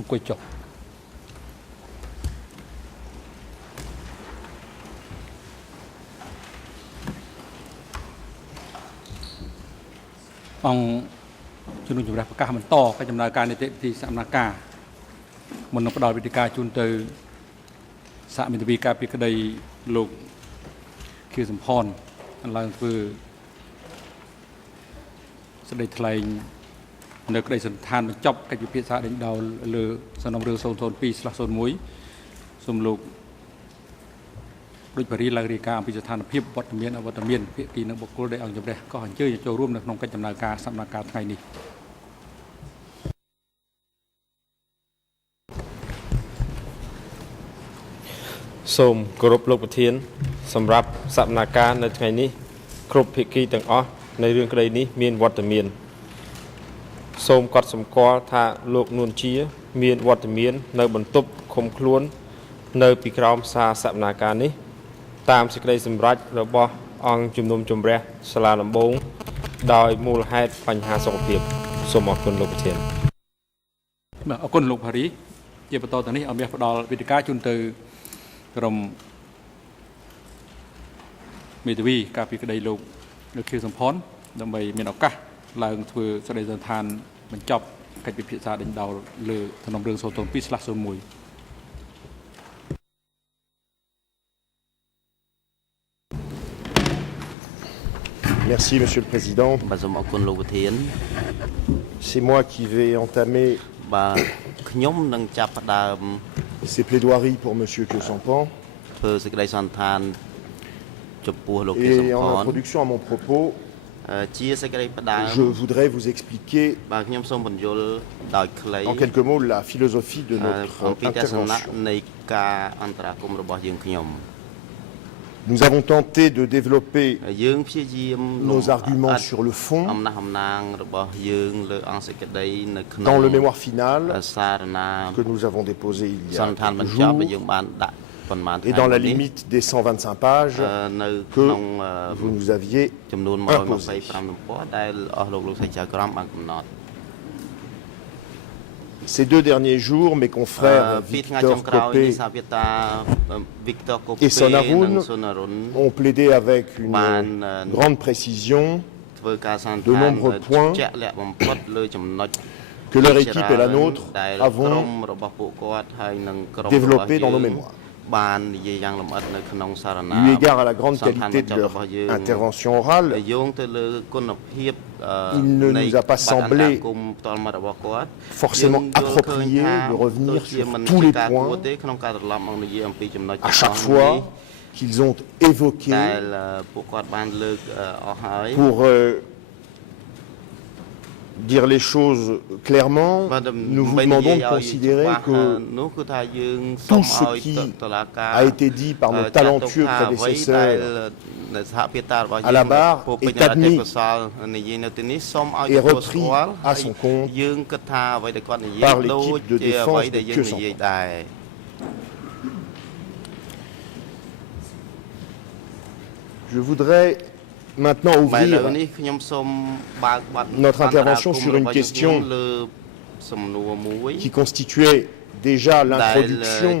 អង្គុយចុះអង្គជំនុំជម្រះប្រកាសបន្តកិច្ចដំណើរការនីតិវិធីសកម្មការមុននឹងផ្ដល់វិធីការជូនទៅសហមិត្តវិការពីក្តីលោកខៀវសំផនឡើងធ្វើសេចក្តីថ្លែងនៅក្តីសន្និដ្ឋានបញ្ចប់កិច្ចពិភាក្សាដេញដោលលើសំណុំរឿង 002/01 សូមលោកដូចបរិយាឡើងរាយការណ៍អំពីស្ថានភាពវត្តមានអវត្តមានភាគីនិងបុគ្គលដែលអង្គជំរះក៏អញ្ជើញចូលរួមនៅក្នុងកិច្ចដំណើរការសកម្មភាពថ្ងៃនេះសូមគោរពលោកប្រធានសម្រាប់សកម្មភាពនៅថ្ងៃនេះគ្រប់ភាគីទាំងអស់ในរឿងក្តីនេះមានវត្តមានសូមកត់សម្គាល់ថាលោកនួនជាមានវត្តមាននៅបន្ទប់ឃុំខ្លួននៅពីក្រោមសារសកម្មភាពនេះតាមសេចក្តីសម្រេចរបស់អង្គជំនុំជម្រះសាលាដំបងដោយមូលហេតុបញ្ហាសុខភាពសូមអរគុណលោកប្រធានបាទអរគុណលោកផារីជាបន្តទៅនេះឲ្យមានផ្ដល់វិធីការជូនទៅក្រុមមេធាវីការពីក្តីលោកខៀវសំផនដើម្បីមានឱកាសឡើងធ្វើសេចក្តីសន្និដ្ឋានបញ្ចប់កិច្ចពិភាក្សាដេញដោលលើសំណុំរឿង 002/01 Merci, Monsieur le Président. C'est moi qui vais entamer ces plaidoiries pour Monsieur Kyosampan. Et en introduction à mon propos, je voudrais vous expliquer en quelques mots la philosophie de notre intervention. Nous avons tenté de développer nos arguments sur le fond dans le mémoire final que nous avons déposé il y a quelques jours et dans la limite des 125 pages que vous nous aviez imposées. Ces 2 derniers jours, mes confrères Victor Copé et Sonaroun ont plaidé avec une grande précision de nombreux points que leur équipe et la nôtre avons développés dans nos mémoires. Eu égard à la grande qualité de leur intervention orale, il ne nous a pas semblé forcément approprié de revenir sur tous les points à chaque fois qu'ils ont évoqué pour dire les choses clairement. Nous vous demandons de considérer que tout ce qui a été dit par nos talentueux prédécesseurs à la barre est admis et repris à son compte par l'équipe de défense de Kyosampan. Je voudrais maintenant ouvrir notre intervention sur une question qui constituait déjà l'introduction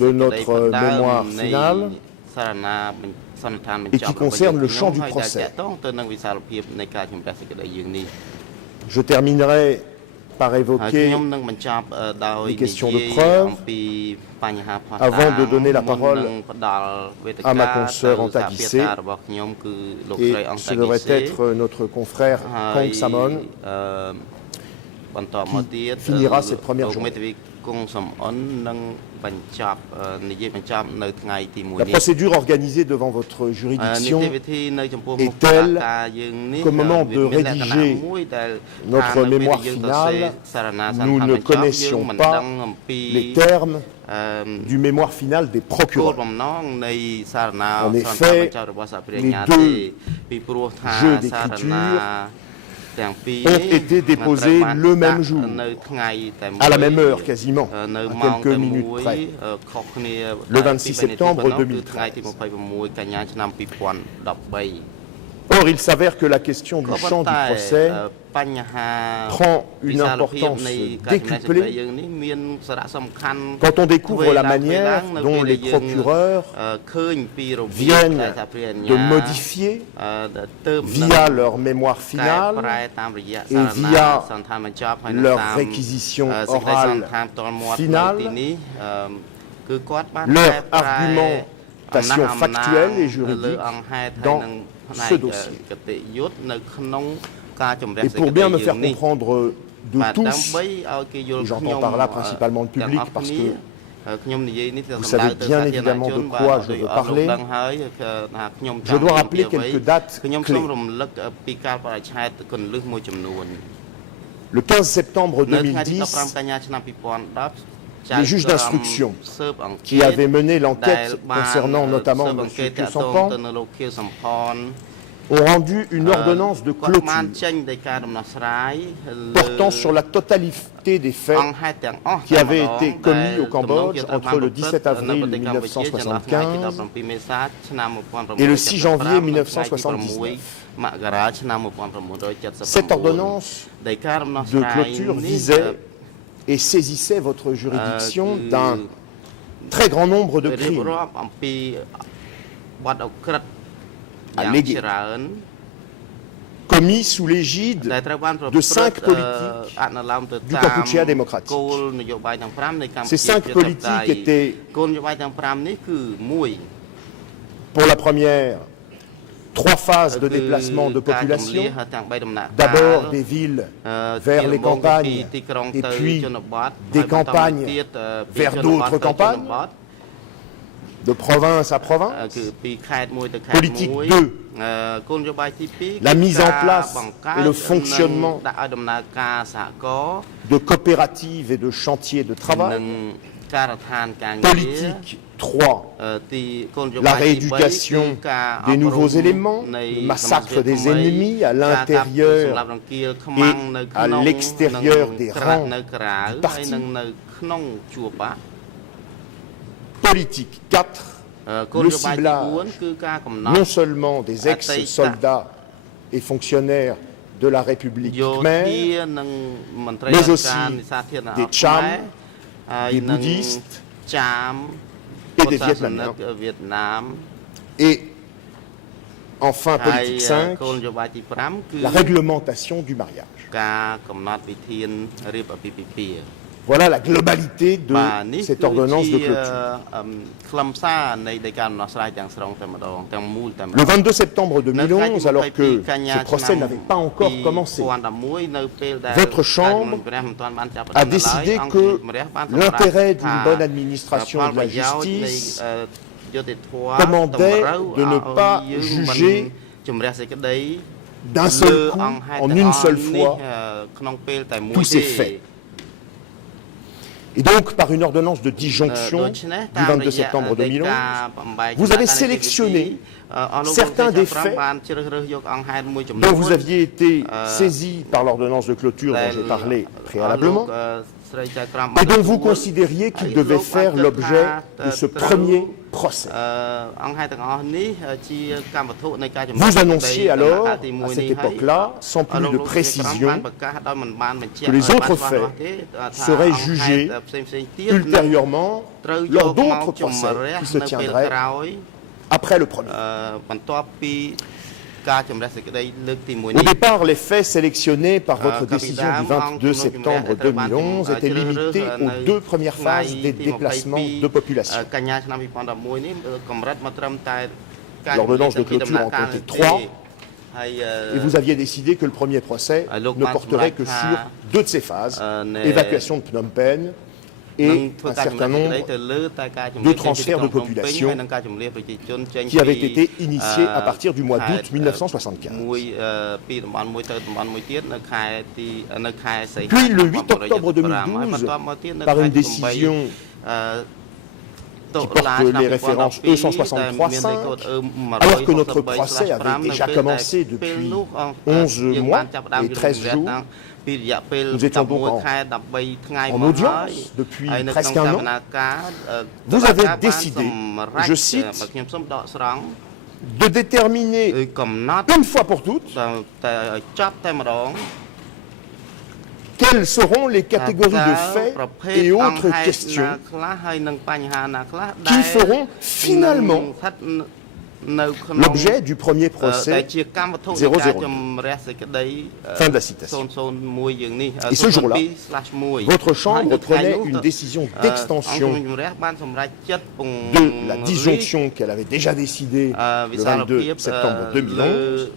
de notre mémoire finale et qui concerne le champ du procès. Je terminerai par évoquer les questions de preuve avant de donner la parole à ma consoeur Antagissé, et ce devrait être notre confrère Kong Samon qui finira cette première journée. La procédure organisée devant votre juridiction est telle qu'au moment de rédiger notre mémoire finale, nous ne connaissions pas les termes du mémoire final des procureurs. En effet, les 2 jeux d'écriture ont été déposés le même jour, à la même heure quasiment, à quelques minutes près, le 26 septembre 2013. Or, Or, il s'avère que la question du champ du procès prend une importance décuplée quand on découvre la manière dont les procureurs viennent de modifier via leur mémoire finale et via leur réquisition orale finale leur argumentation factuelle et juridique dans ce dossier. Et pour bien me faire comprendre de tous, et j'entends par là principalement le public parce que vous savez bien évidemment de quoi je veux parler, je dois rappeler quelques dates clés. Le 15 septembre 2010, les juges d'instruction qui avaient mené l'enquête concernant notamment M. Khieu Samphan ont rendu une ordonnance de clôture portant sur la totalité des faits qui avaient été commis au Cambodge entre le 17 avril 1975 et le 6 janvier 1979. Cette ordonnance de clôture visait et saisissait votre juridiction d'un très grand nombre de crimes allégués, commis sous l'égide de 5 politiques du Kampuchea démocratique. Ces 5 politiques étaient, pour la première, 3 phases de déplacement de population, d'abord des villes vers les campagnes, et puis des campagnes vers d'autres campagnes, de province à province. Politique 2, la mise en place et le fonctionnement de coopératives et de chantiers de travail. Politique 3, la rééducation des nouveaux éléments, le massacre des ennemis à l'intérieur et à l'extérieur des rangs du parti. Politique 4, le ciblage non seulement des ex-soldats et fonctionnaires de la République khmer, mais aussi des Cham, des bouddhistes et des Vietnamiens. Et enfin, politique 5, la réglementation du mariage. Voilà la globalité de cette ordonnance de clôture. Le 22 septembre 2011, alors que ce procès n'avait pas encore commencé, votre Chambre a décidé que l'intérêt d'une bonne administration de la justice commandait de ne pas juger d'un seul coup, en une seule fois, tous ces faits. Et donc, par une ordonnance de disjonction du 22 septembre 2011, vous avez sélectionné certains des faits dont vous aviez été saisi par l'ordonnance de clôture dont j'ai parlé préalablement, et dont vous considériez qu'ils devaient faire l'objet de ce premier procès. Vous annonciez alors, à cette époque-là, sans plus de précision, que les autres faits seraient jugés ultérieurement lors d'autres procès qui se tiendraient après le premier. Au départ, les faits sélectionnés par votre décision du 22 septembre 2011 étaient limités aux 2 premières phases des déplacements de population. L'ordonnance de clôture en comptait 3, et vous aviez décidé que le premier procès ne porterait que sur 2 de ces phases, évacuation de Phnom Penh et un certain nombre de transferts de population qui avaient été initiés à partir du mois d'août 1975. Puis le 8 octobre 2012, par une décision qui porte les références E163.5, alors que notre procès avait déjà commencé depuis 11 mois et 13 jours. Nous étions donc en audience depuis presque un an. Vous avez décidé, je cite, de déterminer une fois pour toutes quelles seront les catégories de faits et autres questions qui feront finalement l'objet du premier procès 009. Fin de la citation. Et ce jour-là, votre Chambre prenait une décision d'extension de la disjonction qu'elle avait déjà décidée le 22 septembre 2011.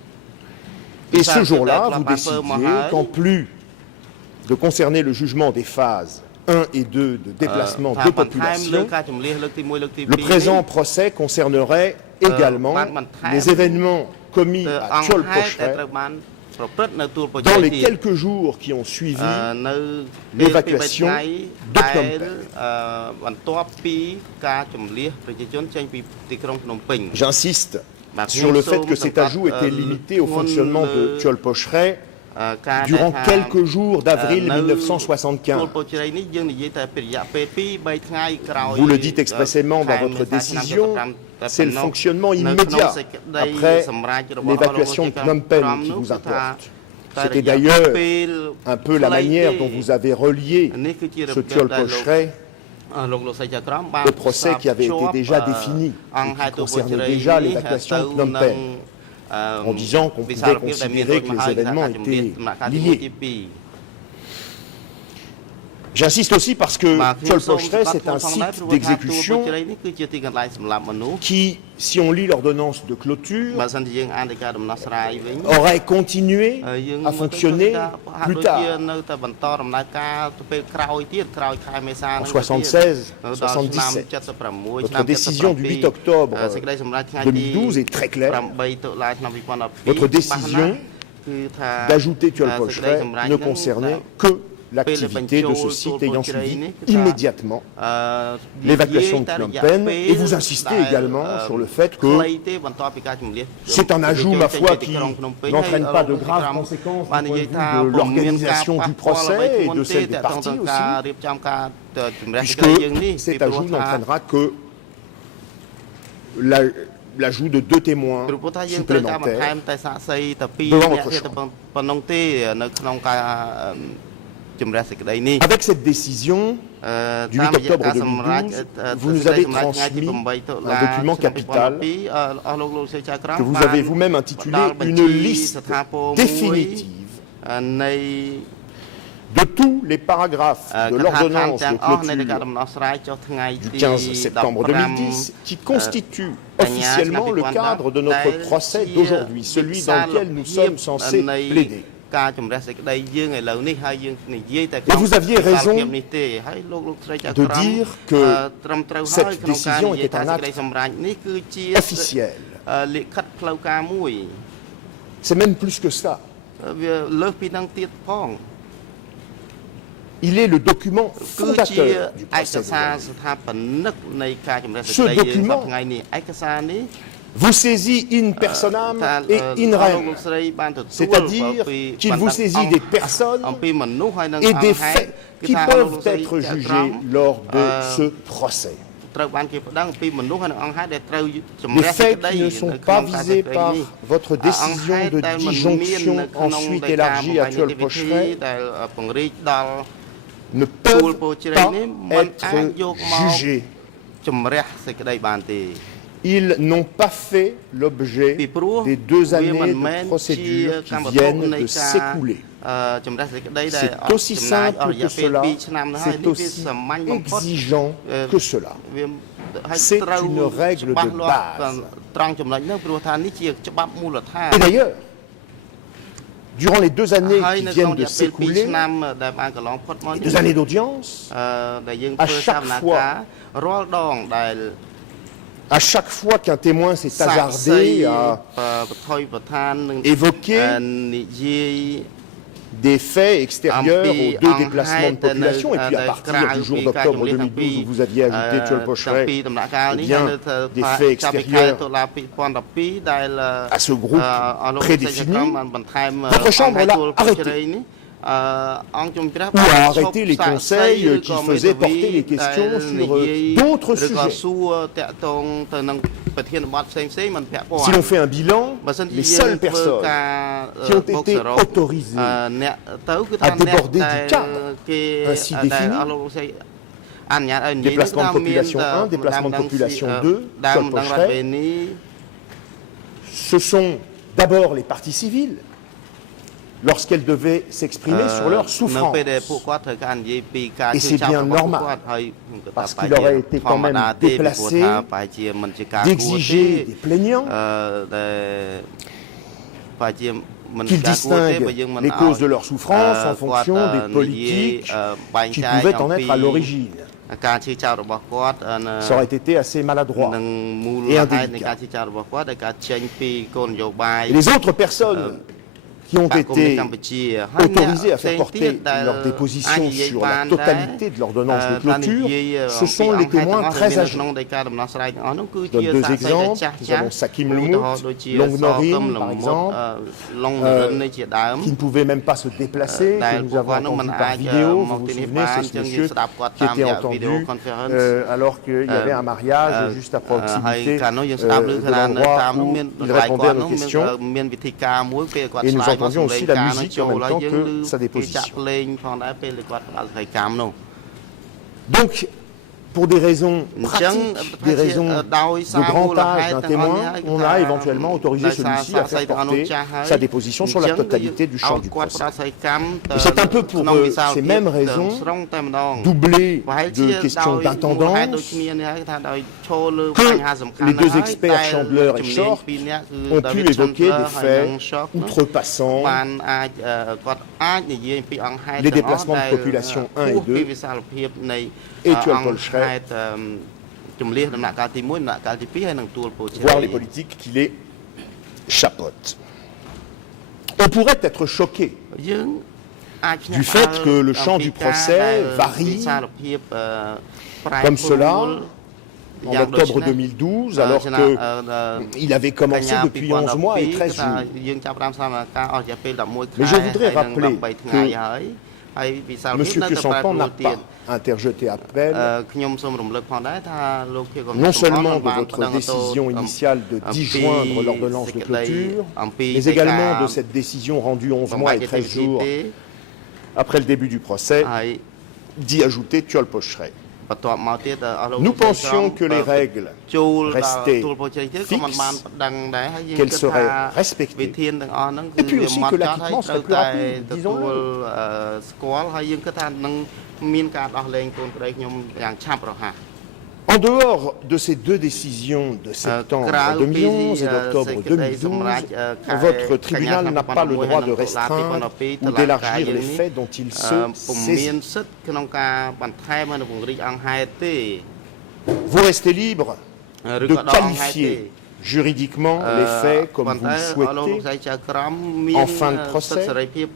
Et ce jour-là, vous décidiez qu'en plus de concerner le jugement des phases 1 et 2 de déplacement de population, le présent procès concernerait également les événements commis à Tcholpochre dans les quelques jours qui ont suivi l'évacuation de Phnom Penh. J'insiste sur le fait que cet ajout était limité au fonctionnement de Tcholpochre durant quelques jours d'avril 1975. Vous le dites expressément dans votre décision, c'est le fonctionnement immédiat après l'évacuation de Phnom Penh qui vous importe. C'était d'ailleurs un peu la manière dont vous avez relié ce Tcholpochre au procès qui avait été déjà défini et qui concernait déjà l'évacuation de Phnom Penh, en disant qu'on pouvait considérer que les événements étaient liés. J'insiste aussi parce que Tcholpochre, c'est un site d'exécution qui, si on lit l'ordonnance de clôture, aurait continué à fonctionner plus tard, en 76, 77. Votre décision du 8 octobre 2012 est très claire. Votre décision d'ajouter Tcholpochre ne concernait que l'activité de ce site ayant suivi immédiatement l'évacuation de Phnom Penh. Et vous insistez également sur le fait que c'est un ajout, ma foi, qui n'entraîne pas de graves conséquences du point de vue de l'organisation du procès et de celle des parties aussi, puisque cet ajout n'entraînera que l'ajout de 2 témoins supplémentaires devant votre Chambre. Avec cette décision du 8 octobre 2012, vous nous avez transmis un document capital que vous avez vous-même intitulé « Une liste définitive de tous les paragraphes de l'ordonnance de clôture du 15 septembre 2010 qui constituent officiellement le cadre de notre procès d'aujourd'hui, celui dans lequel nous sommes censés plaider. » Et vous aviez raison de dire que cette décision était un acte officiel. C'est même plus que ça. Il est le document fondateur du procès. Ce document vous saisit in personam et in rem, c'est-à-dire qu'il vous saisit des personnes et des faits qui peuvent être jugés lors de ce procès. Les faits qui ne sont pas visés par votre décision de disjonction ensuite élargie à Tcholpochre ne peuvent pas être jugés. Ils n'ont pas fait l'objet des 2 années de procédure qui viennent de s'écouler. C'est aussi simple que cela, c'est aussi exigeant que cela. C'est une règle de base. Et d'ailleurs, durant les 2 années qui viennent de s'écouler, les 2 années d'audience, à chaque fois qu'un témoin s'est hasardé à évoquer des faits extérieurs aux 2 déplacements de population, et puis à partir du jour d'octobre 2012 où vous aviez ajouté Tcholpochre, eh bien, des faits extérieurs à ce groupe prédéfini, votre Chambre l'a arrêté. ou à arrêter les conseils qui faisaient porter les questions sur d'autres sujets. Si l'on fait un bilan, les seules personnes qui ont été autorisées à déborder du cadre ainsi défini, déplacement de population 1, déplacement de population 2, Sol Pocheret, ce sont d'abord les parties civiles, lorsqu'elles devaient s'exprimer sur leur souffrance. Et c'est bien normal, parce qu'il aurait été quand même déplacé d'exiger des plaignants qu'ils distinguent les causes de leur souffrance en fonction des politiques qui pouvaient en être à l'origine. Ça aurait été assez maladroit et indélicat. Et les autres personnes qui ont été autorisés à faire porter leur déposition sur la totalité de l'ordonnance de clôture, ce sont les témoins très âgés. Je donne deux exemples. Nous avons Sakim Lumut, Long Norim, par exemple, qui ne pouvait même pas se déplacer, que nous avons entendu par vidéo. Vous vous souvenez, c'est ce monsieur qui était entendu alors qu'il y avait un mariage juste à proximité de l'endroit où il répondait à nos questions. Et nous entendions aussi la musique en même temps que sa déposition. Donc, pour des raisons pratiques, des raisons de grand âge d'un témoin, on a éventuellement autorisé celui-ci à faire porter sa déposition sur la totalité du champ du procès. Et c'est un peu pour ces mêmes raisons, doublées de questions d'intendance, que les deux experts Chandler et Short ont pu évoquer des faits outrepassants, les déplacements de population 1 et 2, et Tuol Pocheret, voire les politiques qui les chapeautent. On pourrait être choqué du fait que le champ du procès varie comme cela en octobre 2012, alors qu'il avait commencé depuis 11 mois et 13 jours. Mais je voudrais rappeler que M. Kyosampan n'a pas interjeté appel, non seulement de votre décision initiale de disjoindre l'ordonnance de clôture, mais également de cette décision rendue 11 mois et 13 jours après le début du procès, d'y ajouter Tuol Pocheret. Nous pensions que les règles restaient fixes, qu'elles seraient respectées, et puis aussi que l'acquittement serait plus rapide, disons-le. En dehors de ces deux décisions de septembre 2011 et d'octobre 2012, votre tribunal n'a pas le droit de restreindre ou d'élargir les faits dont il se saisit. Vous restez libre de qualifier juridiquement les faits comme vous le souhaitez en fin de procès,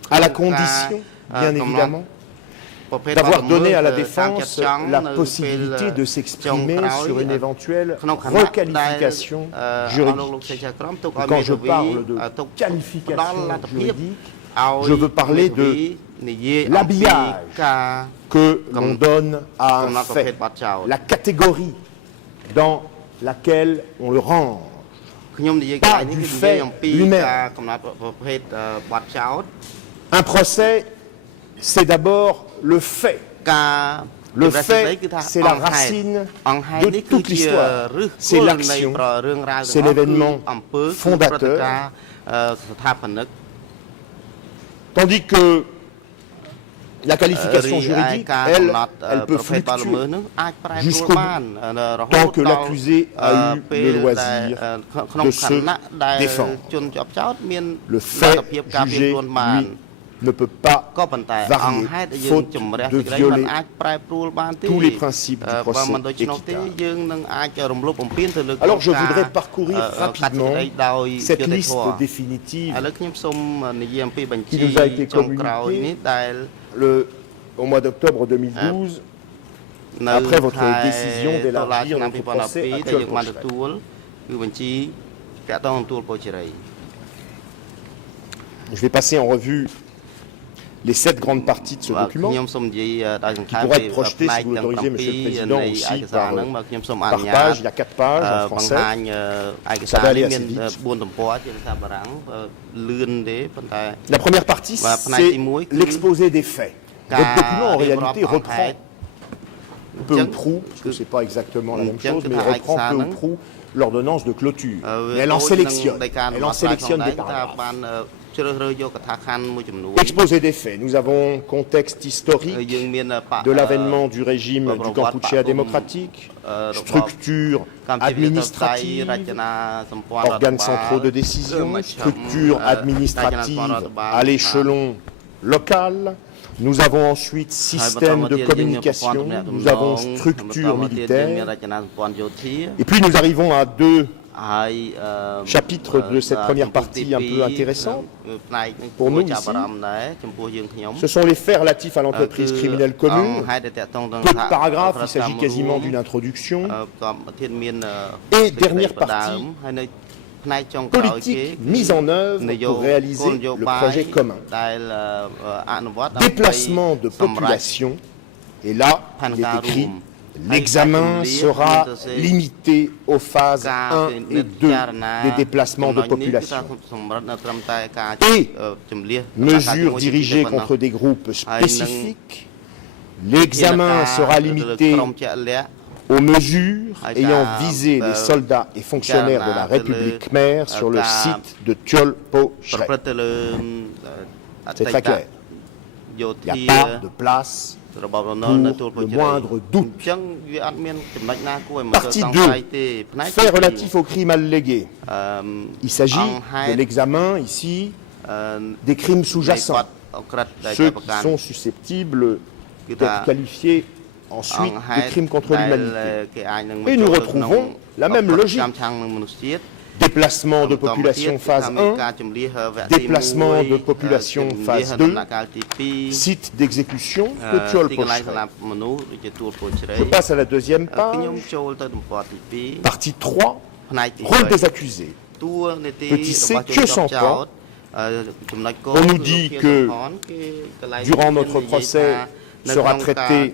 à la condition, bien évidemment, d'avoir donné à la défense la possibilité de s'exprimer sur une éventuelle requalification juridique. Et quand je parle de qualification juridique, je veux parler de l'habillage que l'on donne à un fait, la catégorie dans laquelle on le range, pas du fait lui-même. Un procès, c'est d'abord le fait. Le fait, c'est la racine de toute l'histoire. C'est l'action, c'est l'événement fondateur. Tandis que la qualification juridique, elle peut fluctuer jusqu'au bout, tant que l'accusé a eu le loisir de se défendre. Le fait jugé, lui, ne peut pas varier, faute de violer tous les principes du procès équitable. Alors je voudrais parcourir rapidement cette liste définitive qui nous a été communiquée au mois d'octobre 2012, après votre décision d'élargir notre procès à Tuol Pocheret. Je vais passer en revue les 7 grandes parties de ce document, qui pourrait être projeté, si vous l'autorisez, Monsieur le Président, aussi par page. Il y a 4 pages en français. Ça va aller assez vite. La première partie, c'est l'exposé des faits. Votre document, en réalité, reprend peu ou prou, parce que ce n'est pas exactement la même chose, mais reprend peu ou prou l'ordonnance de clôture. Mais elle en sélectionne. Elle en sélectionne des paragraphes. Exposé des faits. Nous avons contexte historique de l'avènement du régime du Kampuchea démocratique, structure administrative, organes centraux de décision, structure administrative à l'échelon local. Nous avons ensuite système de communication, nous avons structure militaire, et puis nous arrivons à 2 chapitres de cette première partie un peu intéressants pour nous ici. Ce sont les faits relatifs à l'entreprise criminelle commune. Peu de paragraphes, il s'agit quasiment d'une introduction. Et dernière partie, politique mise en œuvre pour réaliser le projet commun. Déplacement de population, et là, il est écrit, l'examen sera limité aux phases 1 et 2 des déplacements de population. Et mesures dirigées contre des groupes spécifiques, l'examen sera limité aux mesures ayant visé les soldats et fonctionnaires de la République khmer sur le site de Tholpo-Shrek. C'est très clair. Il n'y a pas de place pour le moindre doute. Partie 2. Faits relatifs aux crimes allégués. Il s'agit de l'examen, ici, des crimes sous-jacents. Ceux qui sont susceptibles d'être qualifiés ensuite des crimes contre l'humanité. Et nous retrouvons la même logique. Déplacement de population phase 1, déplacement de population phase 2, site d'exécution de Tholpo-Shrek. Je passe à la deuxième page, partie 3, rôle des accusés. Petit c, que s'entend. On nous dit que durant notre procès, sera traité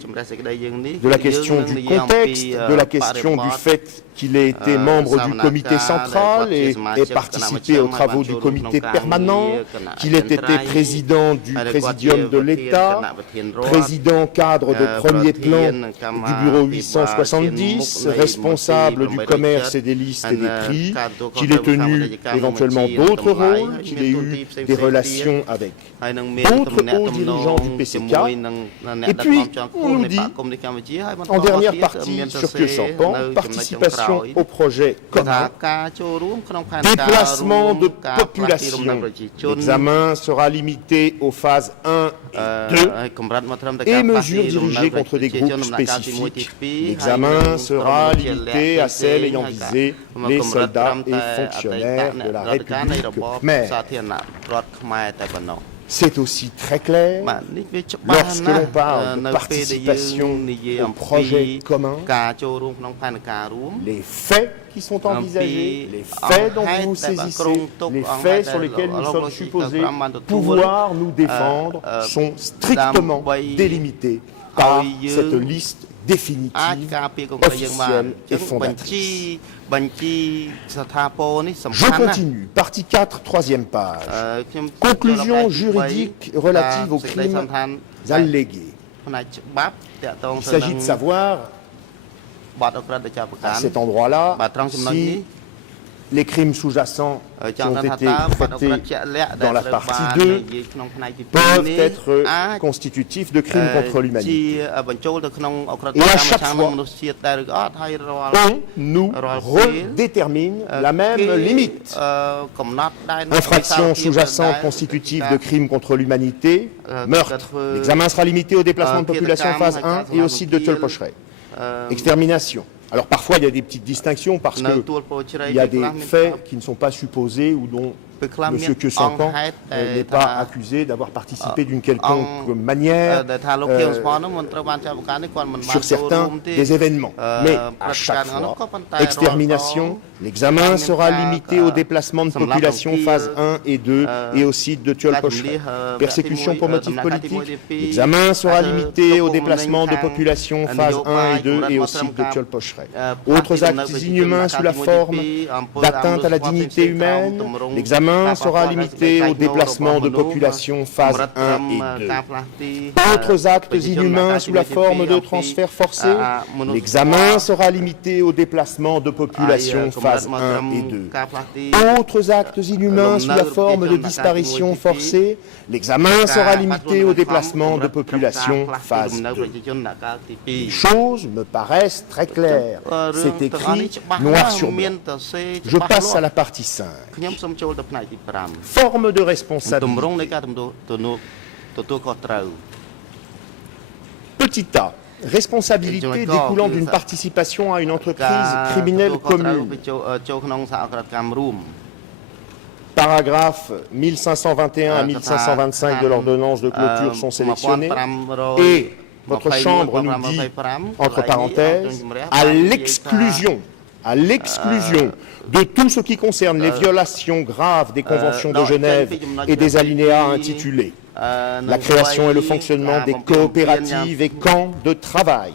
de la question du contexte, de la question du fait qu'il ait été membre du comité central et ait participé aux travaux du comité permanent, qu'il ait été président du présidium de l'État, président cadre de premier plan du bureau 870, responsable du commerce et des listes et des prix, qu'il ait tenu éventuellement d'autres rôles, qu'il ait eu des relations avec d'autres hauts dirigeants du PCK. Et puis, on nous dit, en dernière partie, sur que s'entend, participation au projet commun, déplacement de population. L'examen sera limité aux phases 1 et 2 et mesures dirigées contre des groupes spécifiques. L'examen sera limité à celles ayant visé les soldats et fonctionnaires de la République khmer. C'est aussi très clair lorsque l'on parle de participation au projet commun, les faits qui sont envisagés, les faits dont vous vous saisissez, les faits sur lesquels nous sommes supposés pouvoir nous défendre sont strictement délimités par cette liste définitive, officielle et fondatrice. Je continue. Partie 4, troisième page. Conclusion juridique relative aux crimes allégués. Il s'agit de savoir, à cet endroit-là, si les crimes sous-jacents qui ont été traités dans la partie 2 peuvent être constitutifs de crimes contre l'humanité. Et à chaque fois, on nous redétermine la même limite. Infraction sous-jacente constitutive de crimes contre l'humanité, meurtre. L'examen sera limité au déplacement de population phase 1 et au site de Tholpo-Shrek. Extermination. Alors parfois il y a des petites distinctions parce qu'il y a des faits qui ne sont pas supposés ou dont M. Kyosankan n'est pas accusé d'avoir participé d'une quelconque manière sur certains des événements. Mais à chaque fois, extermination, l'examen sera limité au déplacement de population phase 1 et 2 et au site de Tcholpocheret. Persécution pour motif politique, l'examen sera limité au déplacement de population phase 1 et 2 et au site de Tcholpocheret. Autres actes inhumains sous la forme d'atteinte à la dignité humaine, l'examen sera limité au déplacement de population phase 1 et 2. Autres actes inhumains sous la forme de transfert forcé, l'examen sera limité au déplacement de population phase 1 et 2. Autres actes inhumains sous la forme de disparition forcée, l'examen sera limité au déplacement de population phase 2. Les choses me paraissent très claires. C'est écrit noir sur blanc. Je passe à la partie 5. Forme de responsabilité. Petit a. Responsabilité découlant d'une participation à une entreprise criminelle commune. Paragraphes 1521 à 1525 de l'ordonnance de clôture sont sélectionnés et votre Chambre nous dit, entre parenthèses, à l'exclusion de tout ce qui concerne les violations graves des conventions de Genève et des alinéas intitulés la création et le fonctionnement des coopératives et camps de travail,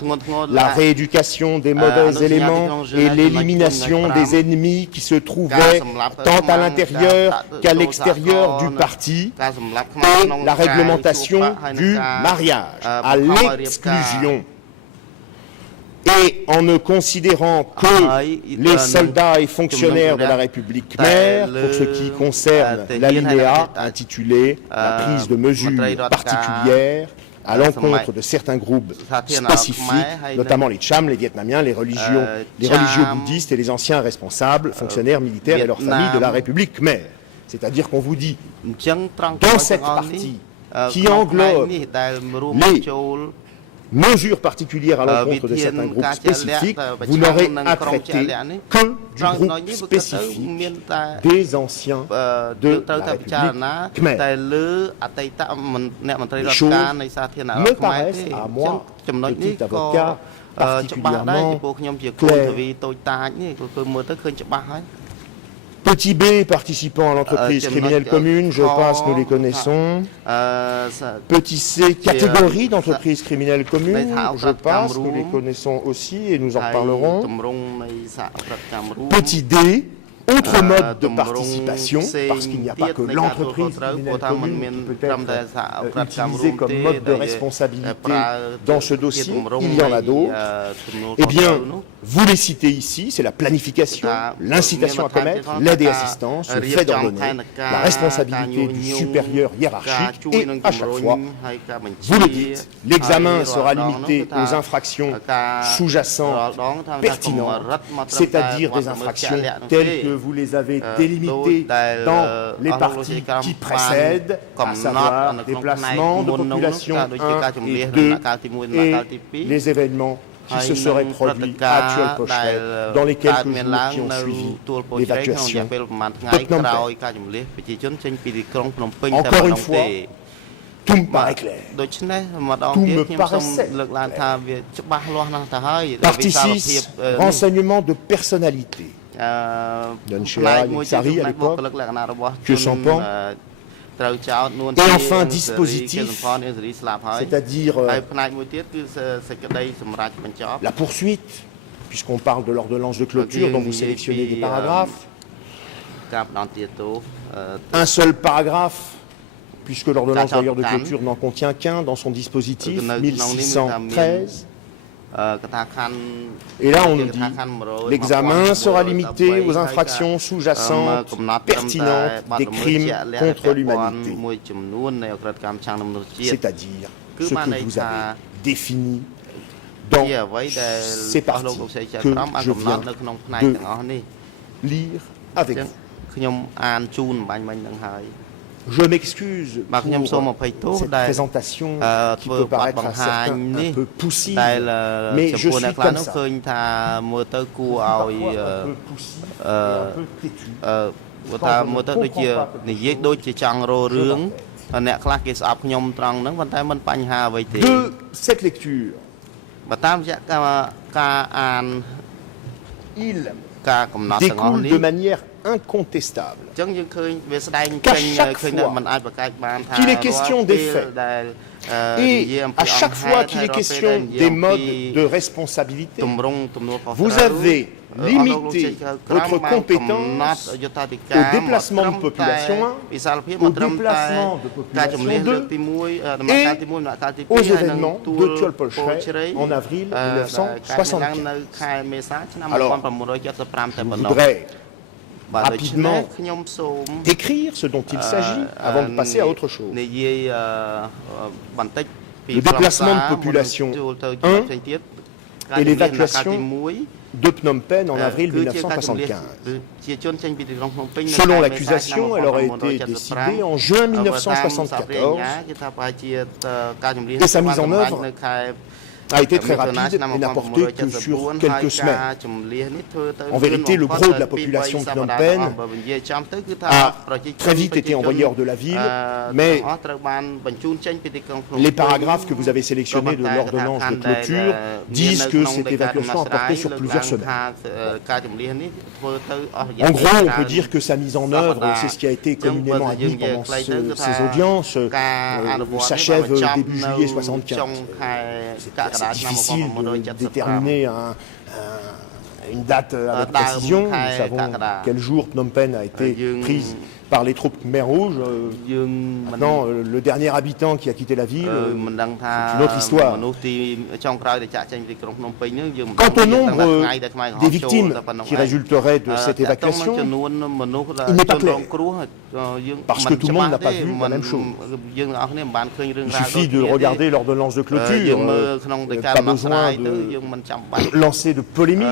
la rééducation des mauvais éléments et l'élimination des ennemis qui se trouvaient tant à l'intérieur qu'à l'extérieur du parti, et la réglementation du mariage, à l'exclusion. Et en ne considérant que les soldats et fonctionnaires de la République khmère, pour ce qui concerne l'alinéa intitulé « La prise de mesures particulières » à l'encontre de certains groupes spécifiques, notamment les Cham, les Vietnamiens, les religieux bouddhistes et les anciens responsables, fonctionnaires militaires et leurs familles de la République khmère. C'est-à-dire qu'on vous dit, dans cette partie qui englobe les mesures particulières à l'encontre de certains groupes spécifiques, vous n'aurez à traiter que du groupe spécifique des anciens de la République khmère. Les choses me paraissent, à moi, petit avocat, particulièrement claires. Petit b, participant à l'entreprise criminelle commune, je pense nous les connaissons. Petit c, catégorie d'entreprise criminelle commune, je pense nous les connaissons aussi et nous en reparlerons. Petit d, autre mode de participation, parce qu'il n'y a pas que l'entreprise criminelle commune qui peut être utilisée comme mode de responsabilité dans ce dossier, il y en a d'autres. Eh bien, vous les citez ici, c'est la planification, l'incitation à commettre, l'aide et assistance, le fait d'ordonner, la responsabilité du supérieur hiérarchique et à chaque fois, vous le dites, l'examen sera limité aux infractions sous-jacentes pertinentes, c'est-à-dire des infractions telles que vous les avez délimitées dans les parties qui précèdent, à savoir déplacement de population 1 et 2 et les événements qui se seraient produits à Tcholpocheret dans les quelques jours qui ont suivi l'évacuation de Phnom Penh. Encore une fois, tout me paraît clair. Tout me paraissait clair. Partie 6, renseignement de personnalité. Donshéa Yaksari à l'époque, Kyosanpan. Et enfin, dispositif, c'est-à-dire la poursuite, puisqu'on parle de l'ordonnance de clôture dont vous sélectionnez des paragraphes. Un seul paragraphe, puisque l'ordonnance d'ailleurs de clôture n'en contient qu'un dans son dispositif, 1613. Et là, on nous dit, l'examen sera limité aux infractions sous-jacentes pertinentes des crimes contre l'humanité. C'est-à-dire ce que vous avez défini dans ces parties que je viens de lire avec vous. Je m'excuse pour cette présentation qui peut paraître à certains un peu poussive, mais je suis comme ça. Parfois un peu poussive et un peu têtu. quand on ne comprend pas de cette lecture, il découle de manière incontestable qu'à chaque fois qu'il est question des faits et à chaque fois qu'il est question des modes de responsabilité, vous avez limité votre compétence au déplacement de population 1, au déplacement de population 2 et aux événements de Tcholpolchre en avril 1975. Alors, je voudrais rapidement décrire ce dont il s'agit avant de passer à autre chose. Le déplacement de population 1 et l'évacuation de Phnom Penh en avril 1975. Selon l'accusation, elle aurait été décidée en juin 1974 et sa mise en œuvre a été très rapide et n'a porté que sur quelques semaines. En vérité, le gros de la population de Phnom Penh a très vite été envoyé hors de la ville, mais les paragraphes que vous avez sélectionnés de l'ordonnance de clôture disent que cette évacuation a porté sur plusieurs semaines. En gros, on peut dire que sa mise en œuvre, c'est ce qui a été communément admis pendant ces audiences, s'achève début juillet 1975. C'est difficile de déterminer une date avec précision. Nous savons quel jour Phnom Penh a été prise par les troupes Khmer Rouge. Maintenant, le dernier habitant qui a quitté la ville, c'est une autre histoire. Quant au nombre des victimes qui résulteraient de cette évacuation, il n'est pas clair, parce que tout le monde n'a pas vu la même chose. Il suffit de regarder l'ordonnance de clôture, pas besoin de lancer de polémique.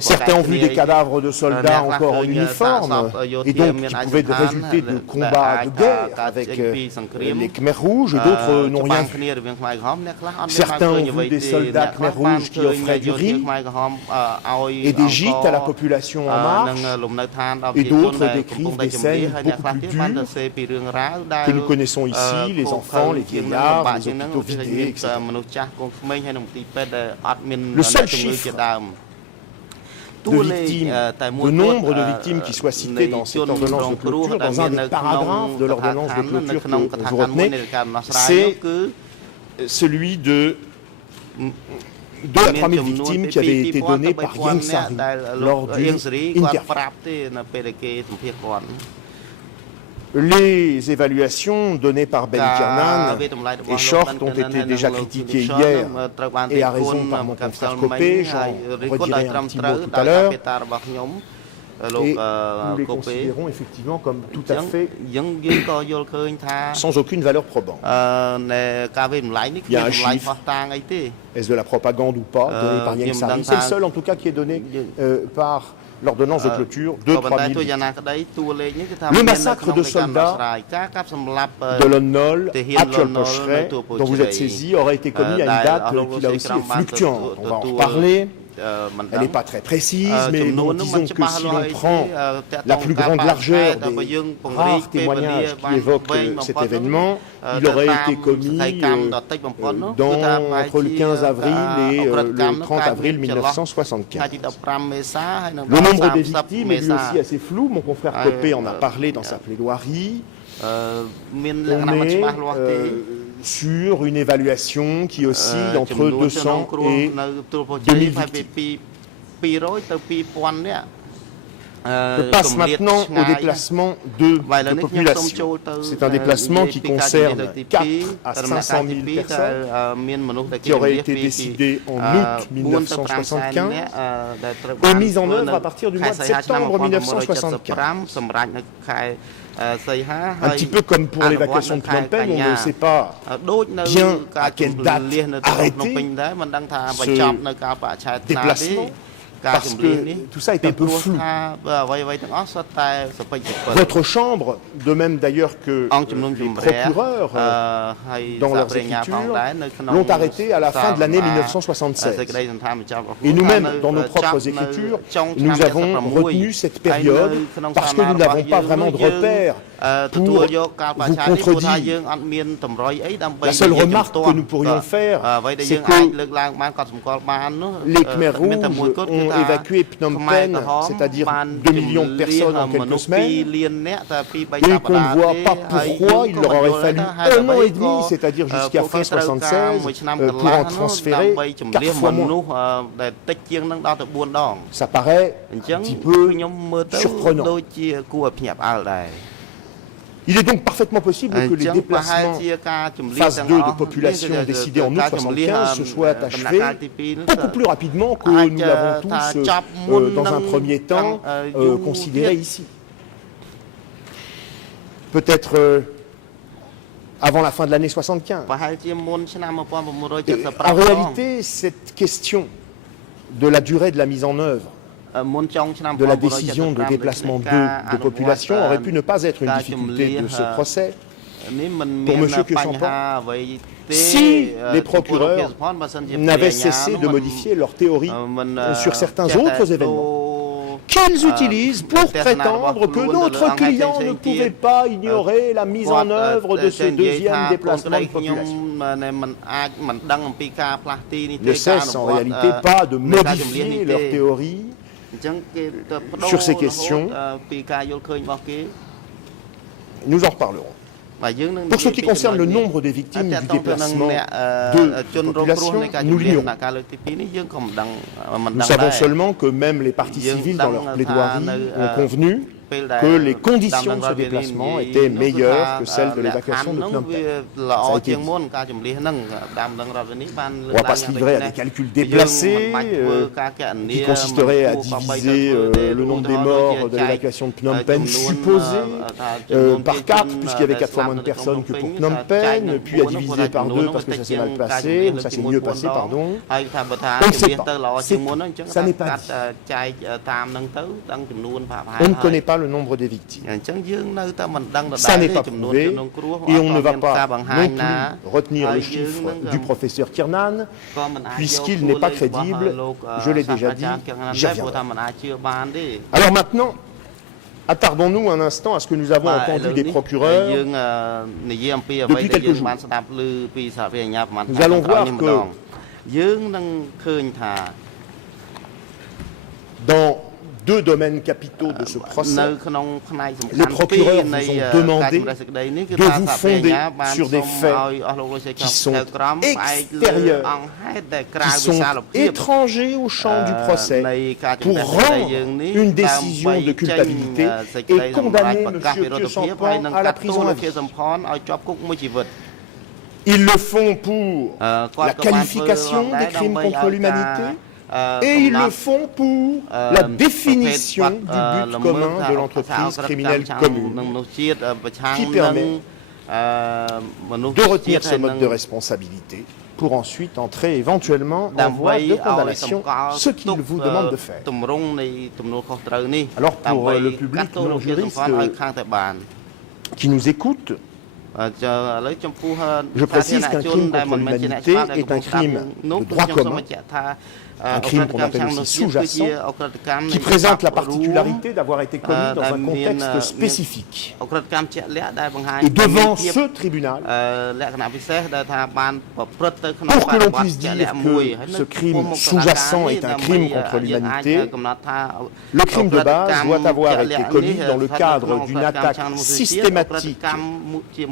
Certains ont vu des cadavres de soldats encore en uniforme, et donc qui pouvaient résulter de combats de guerre avec les Khmer Rouges, d'autres n'ont rien vu. Certains ont vu des soldats Khmer Rouges qui offraient du riz et des gîtes à la population en marche, et d'autres décrivent des scènes beaucoup plus dures que nous connaissons ici, les enfants, les vieillards, les hôpitaux vidés, etc. Le seul chiffre de victimes, de nombre de victimes qui soient citées dans cette ordonnance de clôture, dans un des paragraphes de l'ordonnance de clôture que vous retenez, c'est celui de 2 à 3 000 victimes qui avaient été données par Ieng Sary lors d'une interview. Les évaluations données par Ben Kiernan et Short ont été déjà critiquées hier et à raison par mon confrère Copé. J'en redirai un petit mot tout à l'heure. Et nous les considérons effectivement comme tout à fait sans aucune valeur probante. Il y a un chiffre, est-ce de la propagande ou pas, donné par Ieng Sary. C'est le seul en tout cas qui est donné par l'ordonnance de clôture, 2-3 000 victimes. Le massacre de soldats de Lon Nol à Tcholpolchre, dont vous êtes saisi, aurait été commis à une date qui là aussi est fluctuante. On va en reparler. Elle n'est pas très précise, mais bon, disons que si l'on prend la plus grande largeur des rares témoignages qui évoquent cet événement, il aurait été commis entre le 15 avril et le 30 avril 1975. Le nombre des victimes est lui aussi assez flou. Mon confrère Copé en a parlé dans sa plaidoirie. On est sur une évaluation qui oscille entre 200 et 2000 victimes. Je passe maintenant au déplacement de population. C'est un déplacement qui concerne 4 à 500 000 personnes qui auraient été décidées en août 1975 et mises en œuvre à partir du mois de septembre 1975. Un petit peu comme pour l'évacuation de Phnom Penh, on ne sait pas bien à quelle date arrêter ce déplacement. parce que tout ça est un peu flou. Votre chambre, de même d'ailleurs que les procureurs dans leurs écritures, l'ont arrêté à la fin de l'année 1976. Et nous-mêmes, dans nos propres écritures, nous avons retenu cette période parce que nous n'avons pas vraiment de repères pour vous contredire. La seule remarque que nous pourrions faire, c'est que les Khmers rouges ont évacué Phnom Penh, c'est-à-dire 2 millions de personnes en quelques semaines, et qu'on ne voit pas pourquoi il leur aurait fallu 1 an et demi, c'est-à-dire jusqu'à fin 1976, pour en transférer 4 fois moins. Ça paraît un petit peu surprenant. Il est donc parfaitement possible que les déplacements phase 2 de population décidés en août 1975 se soient achevés beaucoup plus rapidement que nous l'avons tous, dans un premier temps, considéré ici. Peut-être avant la fin de l'année 75. En réalité, cette question de la durée de la mise en œuvre de la décision de déplacement 2 de population aurait pu ne pas être une difficulté de ce procès pour M. Khieu Samphan si les procureurs n'avaient cessé de modifier leur théorie sur certains autres événements qu'ils utilisent pour prétendre que notre client ne pouvait pas ignorer la mise en œuvre de ce deuxième déplacement de population. Ne cessent en réalité pas de modifier leur théorie sur ces questions. Nous en reparlerons. Pour ce qui concerne le nombre des victimes du déplacement de population, nous l'ignorons. Nous savons seulement que même les parties civiles dans leur plaidoirie ont convenu que les conditions de ce déplacement étaient meilleures que celles de l'évacuation de Phnom Penh. Ça a été dit. On ne va pas se livrer à des calculs déplacés qui consisteraient à diviser le nombre des morts de l'évacuation de Phnom Penh supposé par 4, puisqu'il y avait 4 fois moins de personnes que pour Phnom Penh, puis à diviser par 2 parce que ça s'est mal passé, ou ça s'est mieux passé, pardon. On ne sait pas. Ça n'est pas dit. On ne connaît pas le nombre des victimes. Ça n'est pas prouvé et on ne va pas non plus retenir le chiffre du professeur Kiernan puisqu'il n'est pas crédible, je l'ai déjà dit, j'y reviendrai. Alors maintenant, attardons-nous un instant à ce que nous avons entendu des procureurs depuis quelques jours. Nous allons voir que dans 2 domaines capitaux de ce procès, les procureurs vous ont demandé de vous fonder sur des faits qui sont extérieurs, qui sont étrangers au champ du procès, pour rendre une décision de culpabilité et condamner M. Khieu Samphan à la prison à vie. Ils le font pour la qualification des crimes contre l'humanité, et ils le font pour la définition du but commun de l'entreprise criminelle commune, qui permet de retenir ce mode de responsabilité pour ensuite entrer éventuellement en voie de condamnation, ce qu'ils vous demandent de faire. Alors pour le public non juriste qui nous écoute, je précise qu'un crime contre l'humanité est un crime de droit commun, un crime qu'on appelle aussi sous-jacent, qui présente la particularité d'avoir été commis dans un contexte spécifique. Et devant ce tribunal, pour que l'on puisse dire que ce crime sous-jacent est un crime contre l'humanité, le crime de base doit avoir été commis dans le cadre d'une attaque systématique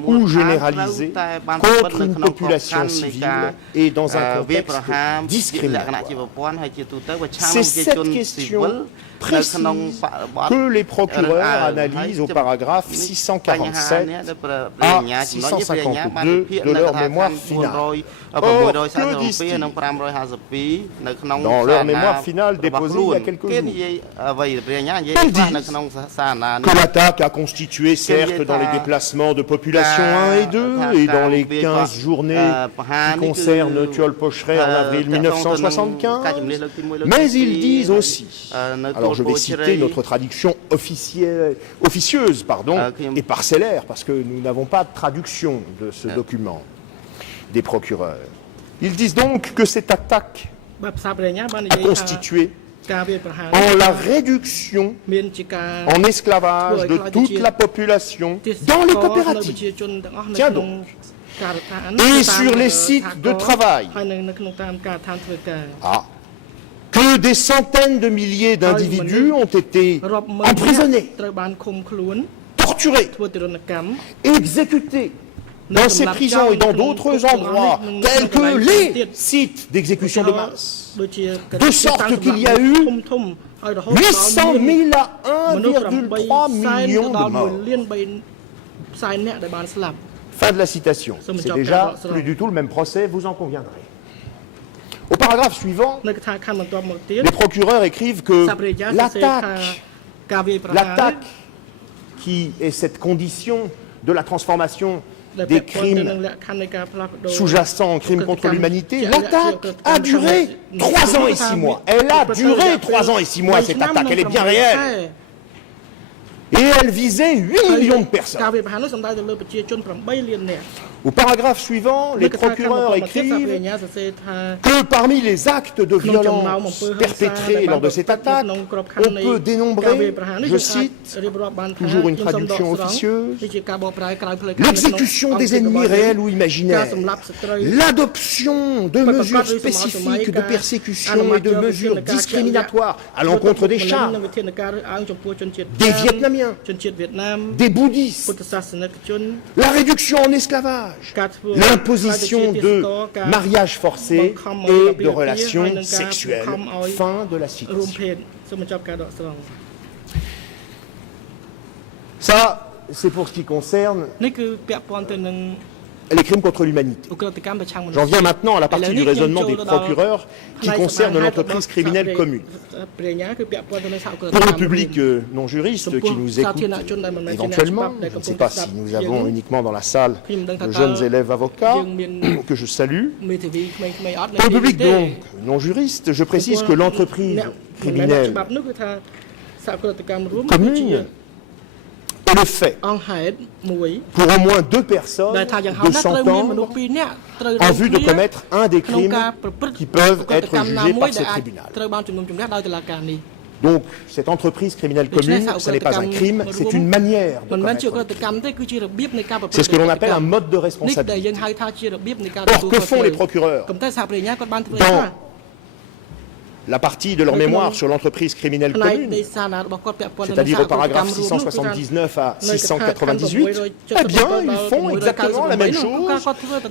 ou généralisée contre une population civile et dans un contexte discriminatoire. C'est cette question précise que les procureurs analysent au paragraphe 647 à 652 de leur mémoire finale. Or, que disent-ils dans leur mémoire finale déposée il y a quelques jours? Ils disent que l'attaque a constitué, certes, dans les déplacements de population 1 et 2 et dans les 15 journées qui concernent Tuol-Pocherey en avril 1975, mais ils disent aussi, alors je vais citer notre traduction officieuse et parcellaire, parce que nous n'avons pas de traduction de ce document des procureurs. Ils disent donc que cette attaque a constitué en la réduction en esclavage de toute la population dans les coopératives. Tiens donc. Et sur les sites de travail. Que des centaines de milliers d'individus ont été emprisonnés, torturés, exécutés dans ces prisons et dans d'autres endroits, tels que les sites d'exécution de masse, de sorte qu'il y a eu 800 000 à 1,3 million de morts. Fin de la citation. C'est déjà plus du tout le même procès, vous en conviendrez. Au paragraphe suivant, les procureurs écrivent que l'attaque qui est cette condition de la transformation des crimes sous-jacents en crimes contre l'humanité, l'attaque a duré 3 ans et 6 mois. Elle a duré 3 ans et 6 mois, cette attaque, elle est bien réelle. Et elle visait 8 millions de personnes. Au paragraphe suivant, les procureurs écrivent que parmi les actes de violence perpétrés lors de cette attaque, on peut dénombrer, je cite, toujours une traduction officieuse, l'exécution des ennemis réels ou imaginaires, l'adoption de mesures spécifiques de persécution et de mesures discriminatoires à l'encontre des Chars, des Vietnamiens, des bouddhistes, la réduction en esclavage, l'imposition de mariages forcés et de relations sexuelles. Fin de la citation. Ça, c'est pour ce qui concerne les crimes contre l'humanité. J'en viens maintenant à la partie du raisonnement des procureurs qui concerne l'entreprise criminelle commune. Pour le public non juriste qui nous écoute éventuellement, je ne sais pas si nous avons uniquement dans la salle de jeunes élèves avocats, que je salue. Pour le public donc non juriste, je précise que l'entreprise criminelle commune est le fait pour au moins 2 personnes de s'entendre en vue de commettre un des crimes qui peuvent être jugés par ce tribunal. Donc, cette entreprise criminelle commune, ce n'est pas un crime, c'est une manière de commettre. C'est ce que l'on appelle un mode de responsabilité. Or, que font les procureurs dans la partie de leur mémoire sur l'entreprise criminelle commune, c'est-à-dire au paragraphe 679 à 698, eh bien, ils font exactement la même chose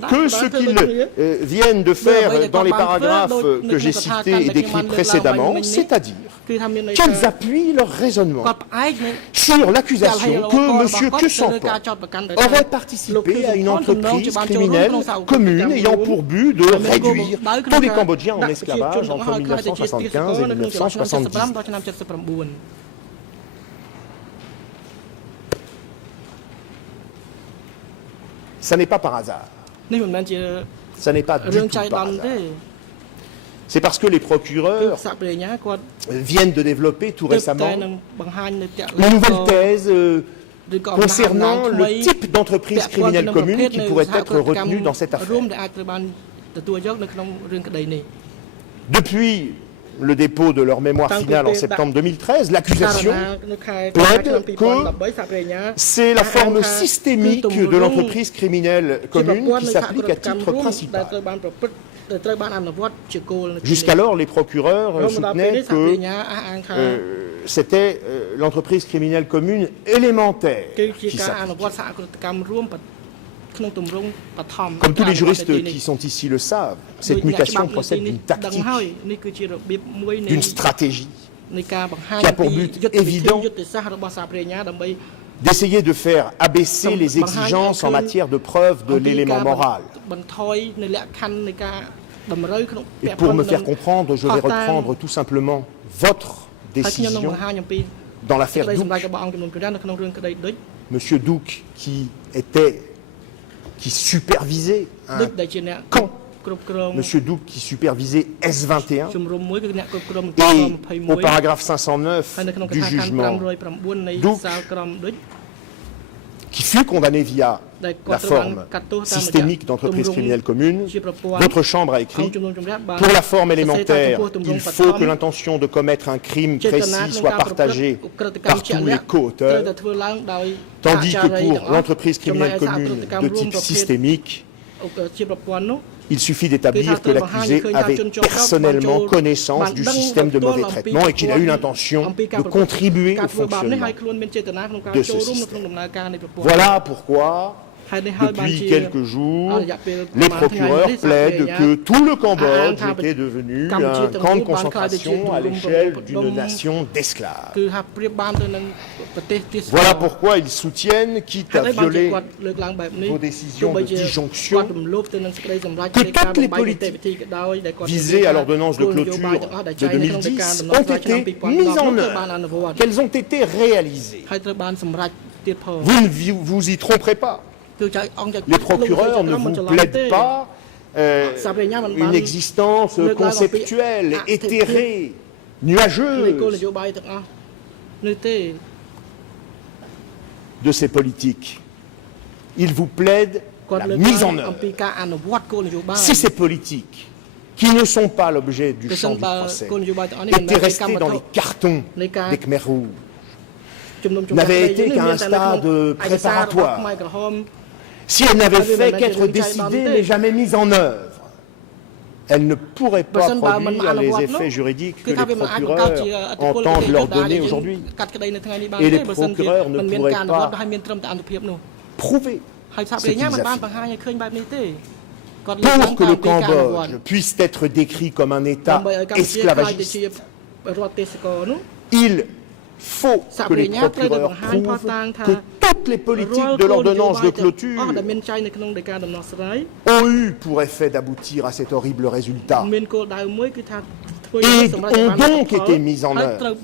que ce qu'ils viennent de faire dans les paragraphes que j'ai cités et décrits précédemment, c'est-à-dire qu'ils appuient leur raisonnement sur l'accusation que M. Kussampo aurait participé à une entreprise criminelle commune ayant pour but de réduire tous les Cambodgiens en esclavage entre 1975 et 1970. Ça n'est pas par hasard. Ça n'est pas du tout par hasard. C'est parce que les procureurs viennent de développer tout récemment une nouvelle thèse concernant le type d'entreprise criminelle commune qui pourrait être retenue dans cette affaire. Depuis le dépôt de leur mémoire finale en septembre 2013, l'accusation plaide que c'est la forme systémique de l'entreprise criminelle commune qui s'applique à titre principal. Jusqu'alors, les procureurs soutenaient que c'était l'entreprise criminelle commune élémentaire qui s'applique. Comme tous les juristes qui sont ici le savent, cette mutation procède d'une tactique, d'une stratégie. qui a pour but évident d'essayer de faire abaisser les exigences en matière de preuve de l'élément moral. Et pour me faire comprendre, je vais reprendre tout simplement votre décision dans l'affaire Douk. Monsieur Douk qui supervisait un camp. Monsieur Douk qui supervisait S21 et au paragraphe 509 du jugement Douk qui fut condamné via la forme systémique d'entreprise criminelle commune, votre chambre a écrit « Pour la forme élémentaire, il faut que l'intention de commettre un crime précis soit partagée par tous les co-auteurs, tandis que pour l'entreprise criminelle commune de type systémique, il suffit d'établir que l'accusé avait personnellement connaissance du système de mauvais traitement et qu'il a eu l'intention de contribuer au fonctionnement de ce système. Voilà pourquoi, depuis quelques jours, les procureurs plaident que tout le Cambodge était devenu un camp de concentration à l'échelle d'une nation d'esclaves. Voilà pourquoi ils soutiennent, quitte à violer vos décisions de disjonction, que toutes les politiques visées à l'ordonnance de clôture de 2010 ont été mises en œuvre, qu'elles ont été réalisées. Vous ne vous y tromperez pas. Les procureurs ne vous plaident pas une existence conceptuelle, éthérée, nuageuse de ces politiques. Ils vous plaident la mise en œuvre. Si ces politiques, qui ne sont pas l'objet du champ du procès, étaient restées dans les cartons des Khmers rouges, n'avaient été qu'à un stade préparatoire, si elles n'avaient fait qu'être décidées mais jamais mises en œuvre, elles ne pourraient pas produire les effets juridiques que les procureurs entendent leur donner aujourd'hui. Et les procureurs ne pourraient pas prouver ce qu'ils affirment. Pour que le Cambodge puisse être décrit comme un État esclavagiste, il faut que les procureurs prouvent que toutes les politiques de l'ordonnance de clôture ont eu pour effet d'aboutir à cet horrible résultat et ont donc été mises en œuvre.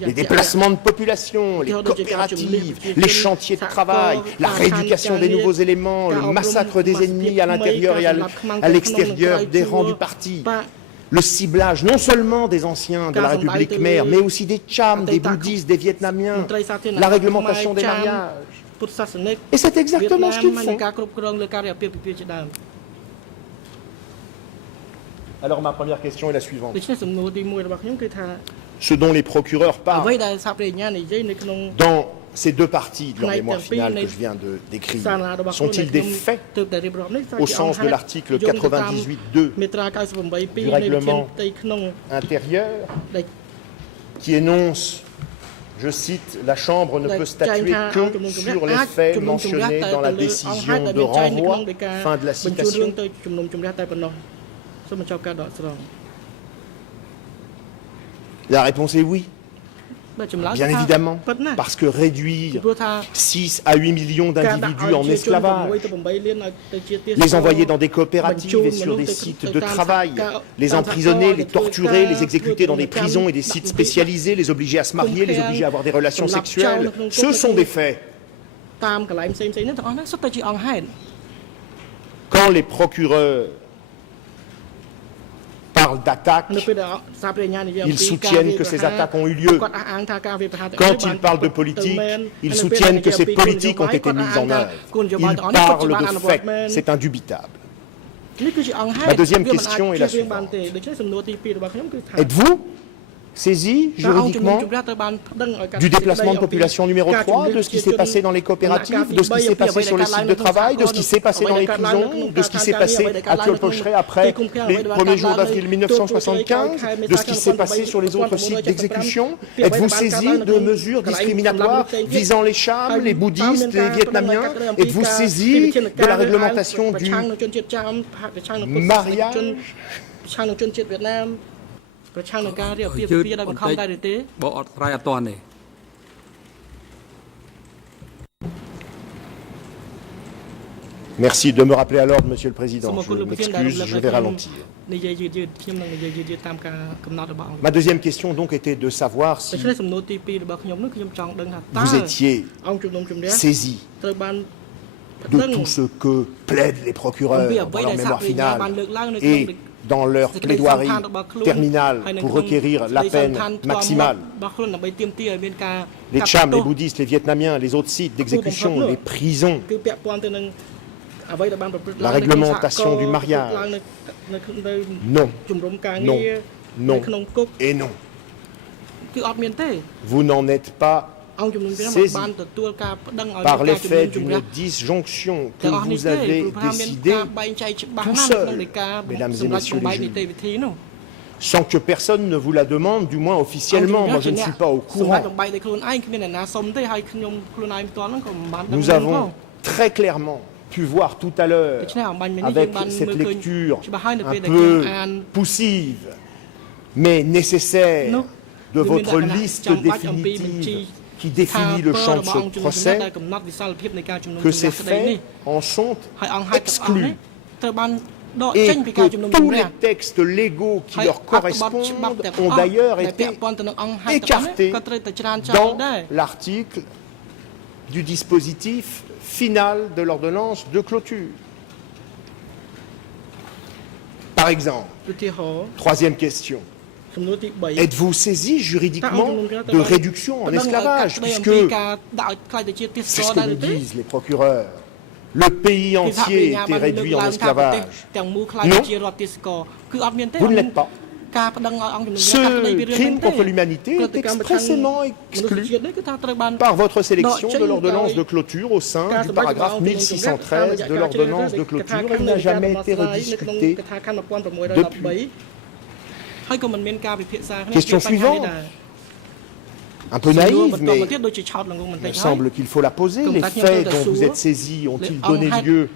Les déplacements de population, les coopératives, les chantiers de travail, la rééducation des nouveaux éléments, le massacre des ennemis à l'intérieur et à l'extérieur des rangs du parti, le ciblage non seulement des anciens de la République khmer, mais aussi des Cham, des bouddhistes, des Vietnamiens, la réglementation des mariages. Et c'est exactement ce qu'ils font. Alors ma première question est la suivante. Ce dont les procureurs parlent dans ces deux parties de leur mémoire finale que je viens de décrire, sont-ils des faits au sens de l'article 98.2 du règlement intérieur qui énonce, je cite, « La Chambre ne peut statuer que sur les faits mentionnés dans la décision de renvoi ». Fin de la citation. La réponse est oui. Bien évidemment, parce que réduire 6 à 8 millions d'individus en esclavage, les envoyer dans des coopératives et sur des sites de travail, les emprisonner, les torturer, les exécuter dans des prisons et des sites spécialisés, les obliger à se marier, les obliger à avoir des relations sexuelles, ce sont des faits. Quand les procureurs parlent d'attaques, ils soutiennent que ces attaques ont eu lieu. Quand ils parlent de politique, ils soutiennent que ces politiques ont été mises en œuvre. Ils parlent de faits, c'est indubitable. Ma deuxième question est la suivante. Êtes-vous saisi juridiquement du déplacement de population numéro 3, de ce qui s'est passé dans les coopératives, de ce qui s'est passé sur les sites de travail, de ce qui s'est passé dans les prisons, de ce qui s'est passé à Tuolpochre après les premiers jours d'avril 1975, de ce qui s'est passé sur les autres sites d'exécution? Êtes-vous saisi de mesures discriminatoires visant les Cham, les bouddhistes, les Vietnamiens? Êtes-vous saisi de la réglementation du mariage? ប្រឆាំងនឹងការរៀបអាពាហ៍ពិពាហ៍ដោយបង្ខំដែរឬទេ បើអត់ត្រៃអត់តាន់ទេ Merci de me rappeler à l'ordre, Monsieur le Président. Je m'excuse, je vais ralentir. Ma deuxième question donc était de savoir si vous étiez saisi de tout ce que plaident les procureurs dans leur mémoire finale et dans leur plaidoirie terminale pour requérir la peine maximale. Les Cham, les bouddhistes, les Vietnamiens, les autres sites d'exécution, les prisons, la réglementation du mariage. Non, non, non et non. Vous n'en êtes pas saisi par l'effet d'une disjonction que vous avez décidée tout seul, mesdames et messieurs les juges, sans que personne ne vous la demande, du moins officiellement. Moi, je ne suis pas au courant. Nous avons très clairement pu voir tout à l'heure, avec cette lecture un peu poussive, mais nécessaire, de votre liste définitive qui définit le champ de ce procès, que ces faits en sont exclus et que tous les textes légaux qui leur correspondent ont d'ailleurs été écartés dans l'article du dispositif final de l'ordonnance de clôture. Par exemple, troisième question. Êtes-vous saisi juridiquement de réduction en esclavage, puisque c'est ce que nous disent les procureurs. Le pays entier était réduit en esclavage. Non, vous ne l'êtes pas. Ce crime contre l'humanité est expressément exclu par votre sélection de l'ordonnance de clôture au sein du paragraphe 1613 de l'ordonnance de clôture. Il n'a jamais été rediscuté depuis. Question suivante. Un peu naïve, mais il me semble qu'il faut la poser. Les faits dont vous êtes saisis ont-ils donné lieu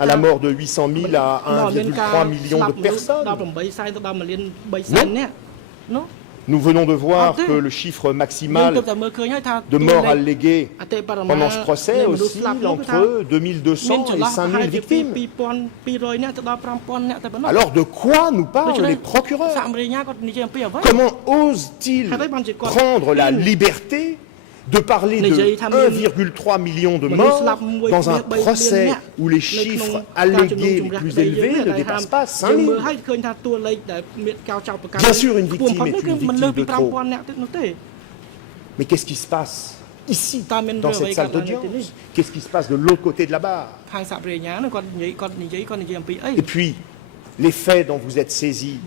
à la mort de 800 000 à 1,3 million de personnes? Non. Nous venons de voir que le chiffre maximal de morts allégués pendant ce procès oscille entre 2200 et 5000 victimes. Alors de quoi nous parlent les procureurs? Comment osent-ils prendre la liberté de parler de 1,3 million de morts dans un procès où les chiffres allégués les plus élevés ne dépassent pas 5 000? Bien sûr, une victime est une victime de trop. Mais qu'est-ce qui se passe ici, dans cette salle d'audience? Qu'est-ce qui se passe de l'autre côté de la barre? Et puis, les faits dont vous êtes saisis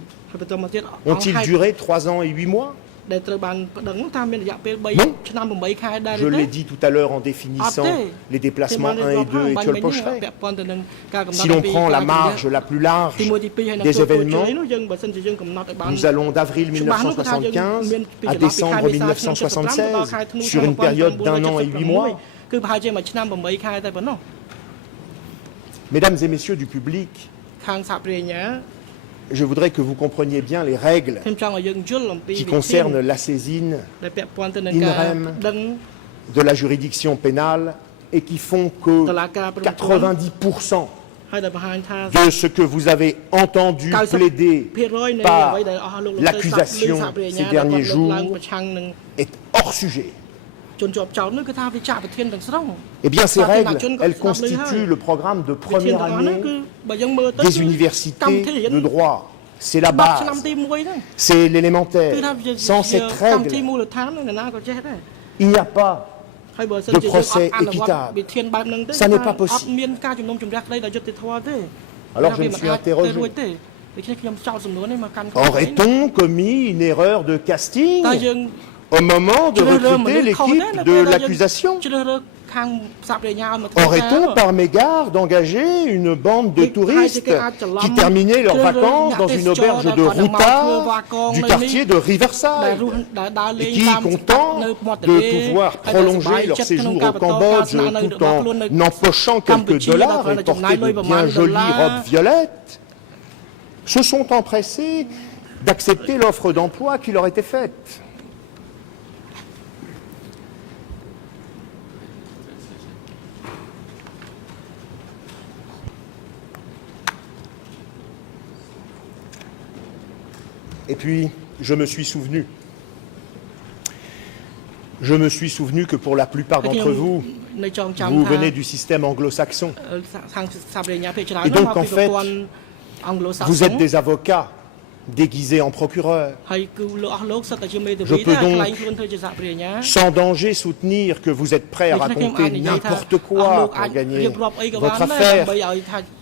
ont-ils duré 3 ans et 8 mois? Non. Je l'ai dit tout à l'heure en définissant les déplacements 1 et 2 et Tcholpocheret. Si l'on prend la marge la plus large des événements, nous allons d'avril 1975 à décembre 1976, sur une période d'1 an et 8 mois. Mesdames et messieurs du public, je voudrais que vous compreniez bien les règles qui concernent la saisine in rem de la juridiction pénale et qui font que 90% de ce que vous avez entendu plaider par l'accusation ces derniers jours est hors sujet. Eh bien, ces règles, elles constituent le programme de première année des universités de droit. C'est la base, c'est l'élémentaire. Sans cette règle, il n'y a pas de procès équitable. Ça n'est pas possible. Alors je me suis interrogé. Aurait-on commis une erreur de casting au moment de recruter l'équipe de l'accusation? Aurait-on par mégarde engagé une bande de touristes qui terminaient leurs vacances dans une auberge de routard du quartier de Riverside et qui, content de pouvoir prolonger leur séjour au Cambodge tout en empochant quelques dollars et porter de bien jolies robes violettes, se sont empressés d'accepter l'offre d'emploi qui leur était faite. Et puis, je me suis souvenu que pour la plupart d'entre vous, vous venez du système anglo-saxon. Et donc, en fait, vous êtes des avocats déguisés en procureurs. Je peux donc, sans danger, soutenir que vous êtes prêts à raconter n'importe quoi pour gagner votre affaire,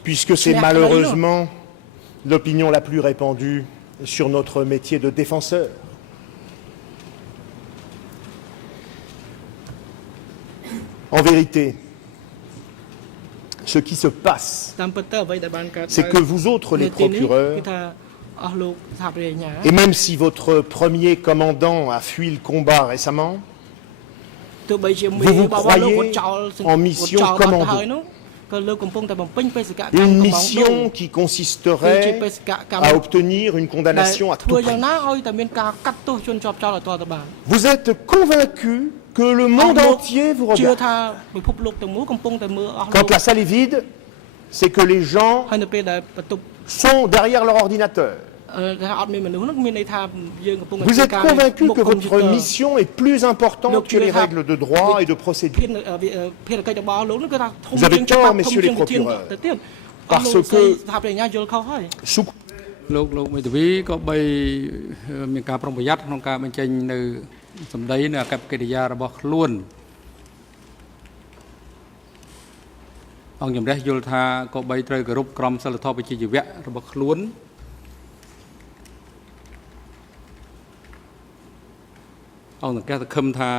puisque c'est malheureusement l'opinion la plus répandue sur notre métier de défenseur. En vérité, ce qui se passe, c'est que vous autres, les procureurs, et même si votre premier commandant a fui le combat récemment, vous vous croyez en mission commando. Une mission qui consisterait à obtenir une condamnation à tout prix. Vous êtes convaincu que le monde entier vous regarde. Quand la salle est vide, c'est que les gens sont derrière leur ordinateur. Vous êtes convaincu que votre mission est plus importante que les règles de droit et de procédure. Vous avez tort, messieurs les procureurs, parce que sous លោកមេធាវីក៏បីមានការប្រុងប្រយ័ត្នក្នុងការបញ្ចេញនៅសម្ដីនៅអកប្បកិរិយារបស់ខ្លួនអង្គជំរះយល់ថាក៏បីត្រូវគោរពក្រមសីលធម៌វិជ្ជាជីវៈរបស់ខ្លួនអង្គសង្កេតសង្ឃឹមថា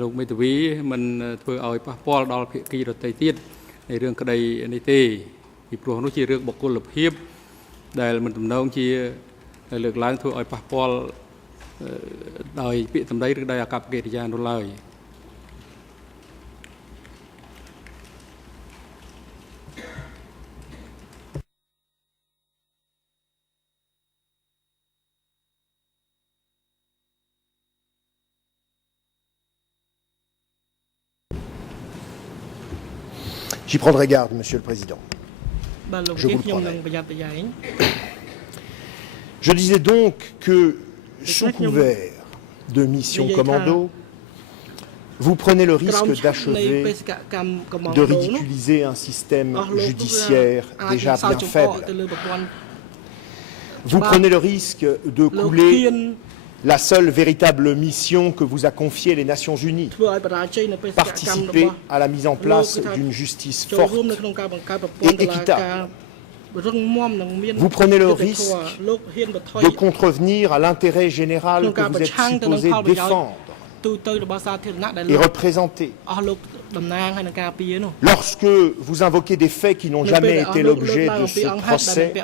លោកមេធាវីមិនធ្វើឲ្យប៉ះពាល់ដល់ភាគីដទៃទៀតในเรื่องក្តីនេះទេពីព្រោះនោះជារឿងបុគ្គលភាពដែលមិនទំនងជាលើកឡើងធ្វើឲ្យប៉ះពាល់ដោយពាក្យសម្ដីឬដោយអាកប្បកិរិយានោះឡើយ J'y prendrai garde, Monsieur le Président. Je vous le promets. Je disais donc que, sous couvert de mission commando, vous prenez le risque d'achever, de ridiculiser un système judiciaire déjà bien faible. Vous prenez le risque de couler la seule véritable mission que vous a confiée les Nations Unies, participer à la mise en place d'une justice forte et équitable. Vous prenez le risque de contrevenir à l'intérêt général que vous êtes supposé défendre et représenter. Lorsque vous invoquez des faits qui n'ont jamais été l'objet de ce procès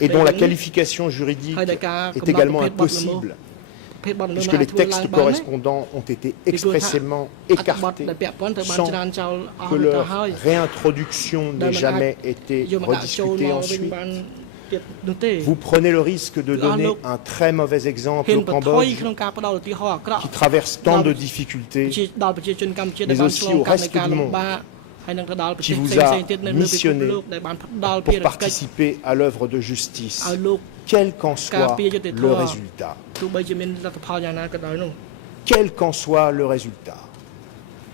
et dont la qualification juridique est également impossible, puisque les textes correspondants ont été expressément écartés sans que leur réintroduction n'ait jamais été rediscutée ensuite. Vous prenez le risque de donner un très mauvais exemple au Cambodge, qui traverse tant de difficultés, mais aussi au reste du monde, qui vous a missionné pour participer à l'œuvre de justice, quel qu'en soit le résultat. Quel qu'en soit le résultat,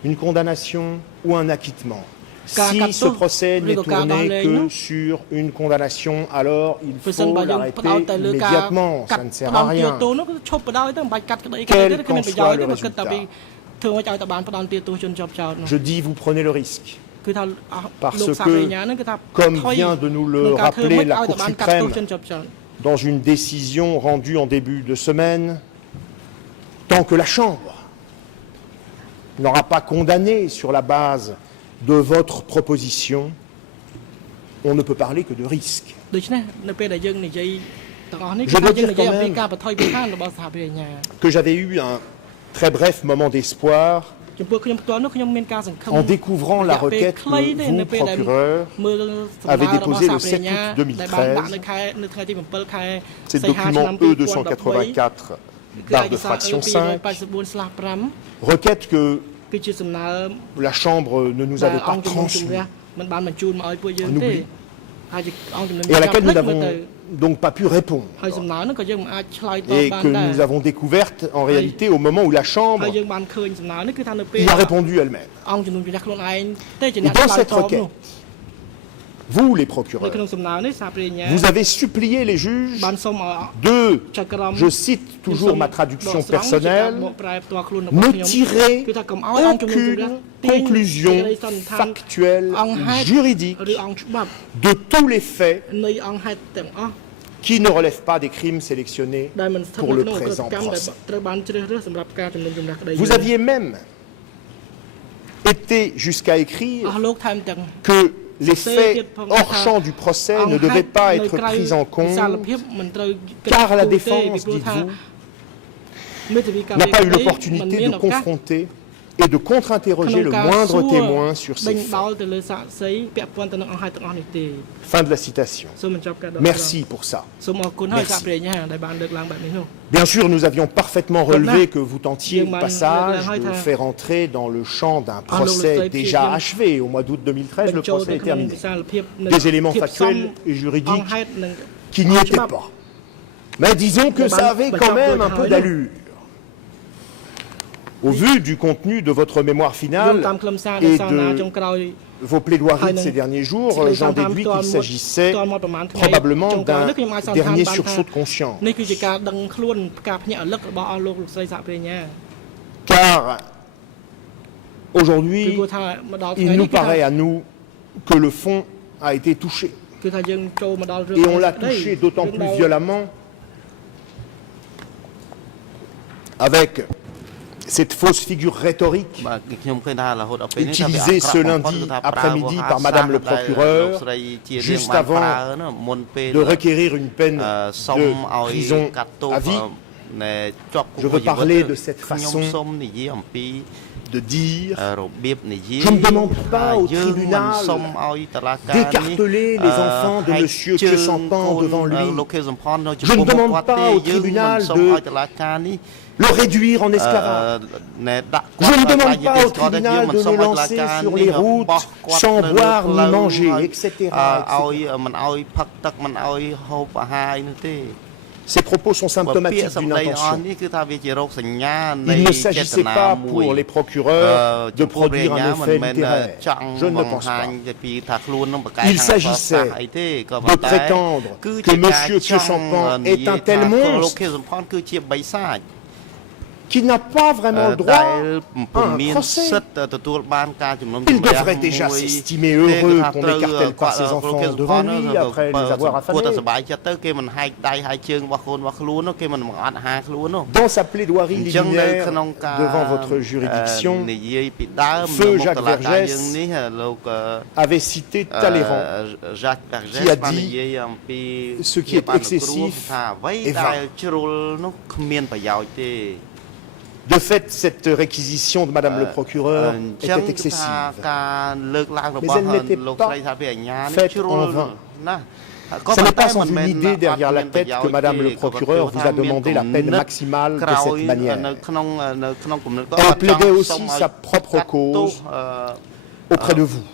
une condamnation ou un acquittement. Si ce procès n'est tourné que sur une condamnation, alors il faut l'arrêter immédiatement. Ça ne sert à rien. Quel qu'en soit le résultat. Je dis, vous prenez le risque. Parce que, comme vient de nous le rappeler la Cour suprême, dans une décision rendue en début de semaine, tant que la Chambre n'aura pas condamné sur la base de votre proposition, on ne peut parler que de risque. Je dois dire quand même que j'avais eu un très bref moment d'espoir En découvrant la requête que vous, procureur, avez déposée le 7 août 2013, c'est le document E284, barre de fraction 5, requête que la Chambre ne nous avait pas transmise, on oublie, et à laquelle nous n'avons donc pas pu répondre, et que nous avons découverte en réalité au moment où la Chambre y a répondu elle-même. Et dans cette requête, vous, les procureurs, vous avez supplié les juges de, je cite toujours ma traduction personnelle, ne tirer aucune conclusion factuelle, juridique de tous les faits qui ne relèvent pas des crimes sélectionnés pour le présent procès. Vous aviez même été jusqu'à écrire que les faits hors champ du procès ne devaient pas être pris en compte, car la défense, dites-vous, n'a pas eu l'opportunité de confronter et de contre-interroger le moindre témoin sur ces faits. Fin de la citation. Merci pour ça. Merci. Bien sûr, nous avions parfaitement relevé que vous tentiez au passage de faire entrer dans le champ d'un procès déjà achevé. Au mois d'août 2013, le procès est terminé. Des éléments factuels et juridiques qui n'y étaient pas. Mais disons que ça avait quand même un peu d'allure. Au vu du contenu de votre mémoire finale et de vos plaidoiries de ces derniers jours, j'en déduis qu'il s'agissait probablement d'un dernier sursaut de conscience. Car aujourd'hui, il nous paraît à nous que le fond a été touché. Et on l'a touché d'autant plus violemment avec cette fausse figure rhétorique utilisée ce lundi après-midi par Madame le procureur, juste avant de requérir une peine de prison à vie. Je veux parler de cette façon de dire « Je ne demande pas au tribunal d'écarteler les enfants de Monsieur Kyosampan devant lui. Je ne demande pas au tribunal de le réduire en esclavage. Je ne demande pas au tribunal de le lancer sur les routes sans boire ni manger, etc. Ces propos sont symptomatiques d'une intention. Il ne s'agissait pas pour les procureurs de produire un effet littéraire. Je ne le pense pas. Il s'agissait de prétendre que M. Kyosampan est un tel monstre qui n'a pas vraiment le droit à un procès. Il devrait déjà s'estimer heureux qu'on n'écartèle pas ses enfants devant lui après les avoir affamés. Dans sa plaidoirie liminaire devant votre juridiction, Feu Jacques Vergès avait cité Talleyrand, qui a dit « Ce qui est excessif est vain ». De fait, cette réquisition de Madame le procureur était excessive. Mais elle n'était pas faite en vain. Ce n'est pas sans une idée derrière la tête que Madame le procureur vous a demandé la peine maximale de cette manière. Elle plaidait aussi sa propre cause auprès de vous,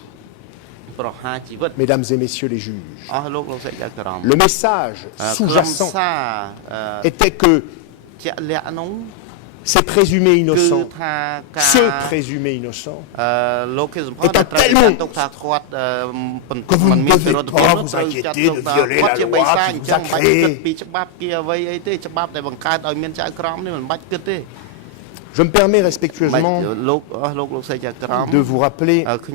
Mesdames et Messieurs les juges. Le message sous-jacent était que ces présumés innocents, ce présumé innocent, est un tel monstre que vous ne devez pas vous inquiéter de violer la loi qui vous a créé. Je me permets respectueusement de vous rappeler que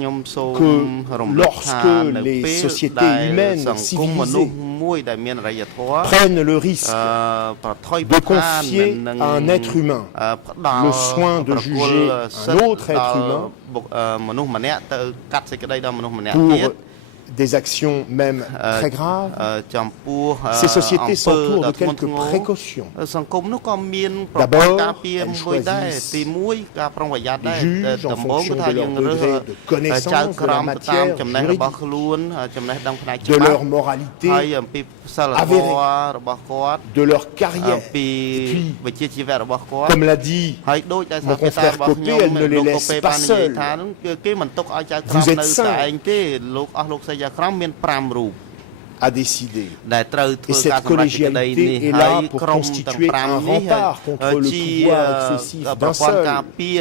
lorsque les sociétés humaines civilisées prennent le risque de confier à un être humain le soin de juger un autre être humain pour des actions même très graves, ces sociétés s'entourent de quelques précautions. D'abord, elles choisissent les juges en fonction de leur degré de connaissance de la matière juridique, de leur moralité avérée, de leur carrière. Et puis, comme l'a dit mon confrère Copé, elle ne les laisse pas seuls. Vous êtes 5 à décider. Et cette collégialité est là pour constituer un rempart contre le pouvoir excessif d'un seul. Et puis,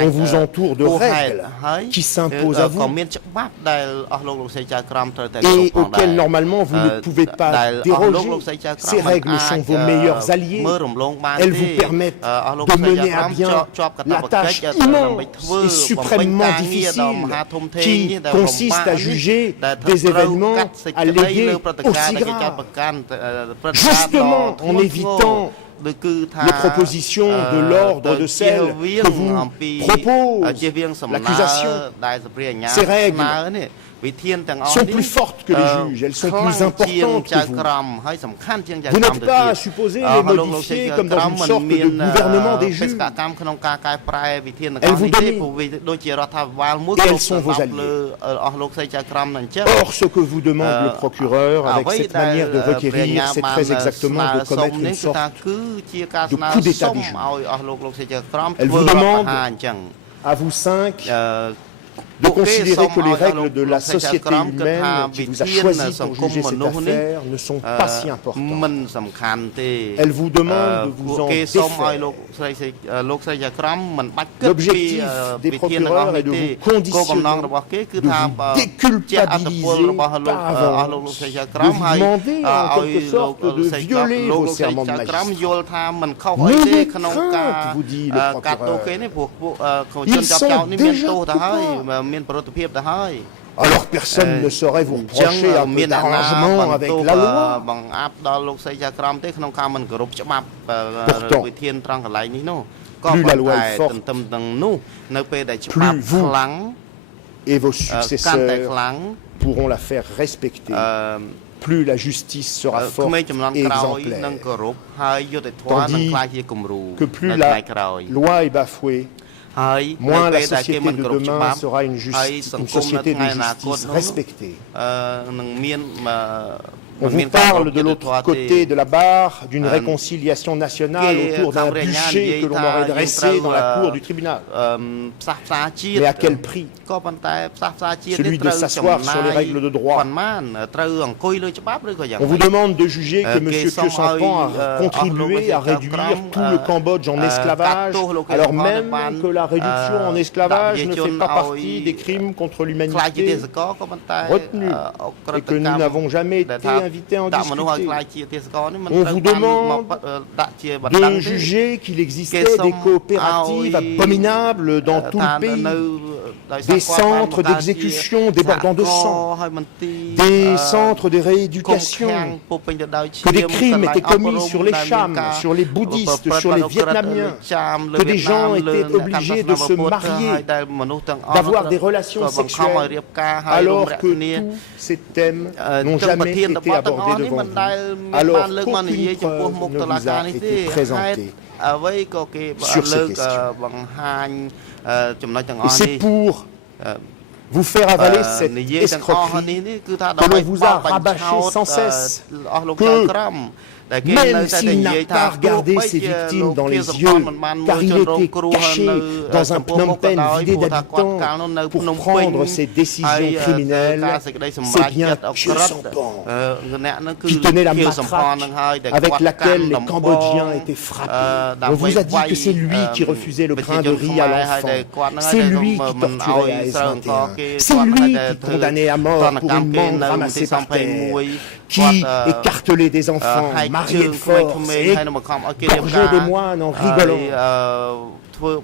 on vous entoure de règles qui s'imposent à vous et auxquelles normalement vous ne pouvez pas déroger. Ces règles sont vos meilleurs alliés. Elles vous permettent de mener à bien la tâche immense et suprêmement difficile qui consiste à juger des événements allégués aussi graves. Justement en évitant les propositions de l'ordre de celles que vous propose l'accusation. Ces règles sont plus fortes que les juges, elles sont plus importantes que vous. Vous n'êtes pas à supposer les modifier comme dans une sorte de gouvernement des juges. Elles vous dominent et elles sont vos alliés. Or, ce que vous demande le procureur avec cette manière de requérir, c'est très exactement de commettre une sorte de coup d'état des juges. Elle vous demande, à vous 5, de considérer que les règles de la société humaine qui vous a choisi pour juger cette affaire ne sont pas si importantes. Elle vous demande de vous en défaire. L'objectif des procureurs est de vous conditionner, de vous déculpabiliser par avance, de vous demander en quelque sorte de violer vos serments de magistrat. N'ayez crainte, vous dit le procureur. Ils sont déjà coupables. Alors personne ne saurait vous reprocher un peu d'arrangement avec la loi. Pourtant, plus la loi est forte, plus vous et vos successeurs pourront la faire respecter. Plus la justice sera forte et exemplaire. Tandis que plus la loi est bafouée, moins la société de demain sera une société de justice respectée. On vous parle de l'autre côté de la barre d'une réconciliation nationale autour d'un bûcher que l'on aurait dressé dans la cour du tribunal. Mais à quel prix? Celui de s'asseoir sur les règles de droit. On vous demande de juger que M. Kyosampan a contribué à réduire tout le Cambodge en esclavage, alors même que la réduction en esclavage ne fait pas partie des crimes contre l'humanité retenus et que nous n'avons jamais été invités à en discuter. On vous demande de juger qu'il existait des coopératives abominables dans tout le pays, des centres d'exécution débordant de sang, des centres de rééducation, que des crimes étaient commis sur les Chams, sur les bouddhistes, sur les Vietnamiens, que des gens étaient obligés de se marier, d'avoir des relations sexuelles, alors que tous ces thèmes n'ont jamais été abordés devant vous, alors qu'aucune preuve ne vous a été présentée sur ces questions. Et c'est pour vous faire avaler cette escroquerie que l'on vous a rabâché sans cesse que même s'il n'a pas regardé ses victimes dans les yeux, car il était caché dans un Phnom Penh vidé d'habitants pour prendre ses décisions criminelles, c'est bien Kyosampan qui tenait la matraque avec laquelle les Cambodgiens étaient frappés. On vous a dit que c'est lui qui refusait le brin de riz à l'enfant, c'est lui qui torturait à S21, c'est lui qui condamnait à mort pour une mangue ramassée par terre, qui écartelait des enfants, mariés de force et gorgeait des moines en rigolant. Au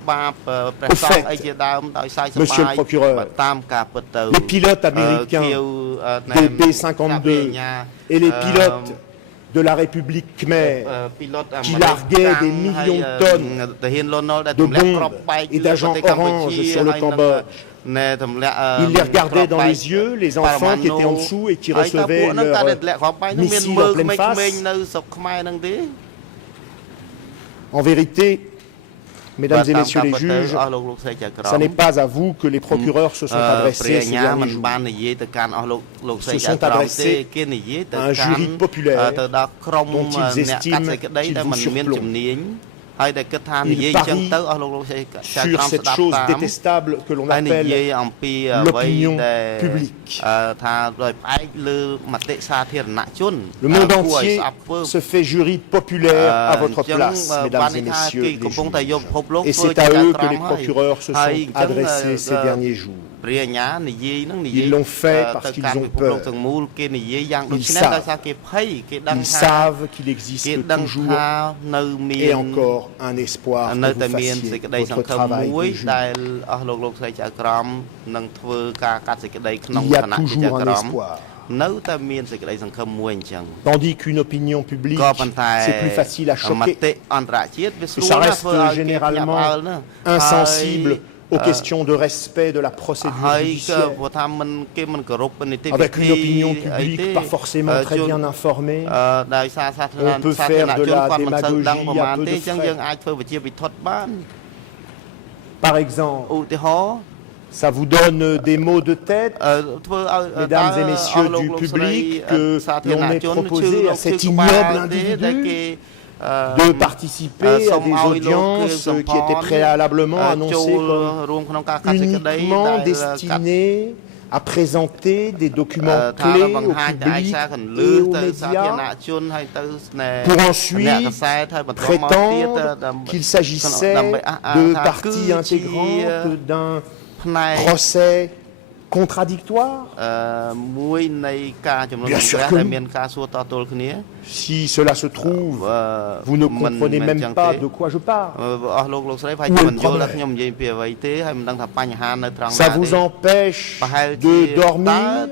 fait, monsieur le procureur, les pilotes américains des B-52 et les pilotes de la République Khmer qui larguaient des millions de tonnes de bombes et d'agents orange sur le Cambodge Il les regardait dans les yeux, les enfants qui étaient en dessous et qui recevaient leur missile en pleine face. En vérité, mesdames et messieurs les juges, ce n'est pas à vous que les procureurs se sont adressés ces derniers jours. Se sont adressés à un jury populaire dont ils estiment qu'il vous surplombe. Il parie sur cette chose détestable que l'on appelle l'opinion publique. Le monde entier se fait jury populaire à votre place, mesdames et messieurs les juges. Et c'est à eux que les procureurs se sont adressés ces derniers jours. Ils l'ont fait parce qu'ils ont peur. Ils savent qu'il existe toujours et encore un espoir que vous fassiez votre travail de juge. Il y a toujours un espoir. Tandis qu'une opinion publique, c'est plus facile à choquer. Et ça reste généralement insensible aux questions de respect de la procédure judiciaire. Avec une opinion publique pas forcément très bien informée, on peut faire de la démagogie à peu de frais. Par exemple, ça vous donne des maux de tête, mesdames et messieurs du public, que l'on ait proposé à cet ignoble individu de participer à des audiences qui étaient préalablement annoncées comme uniquement destinées à présenter des documents clés au public et aux médias pour ensuite prétendre qu'il s'agissait de parties intégrantes d'un procès contradictoire. Bien sûr que non. Si cela se trouve, vous ne comprenez même pas de quoi je parle. Où est le problème? Ça vous empêche de dormir,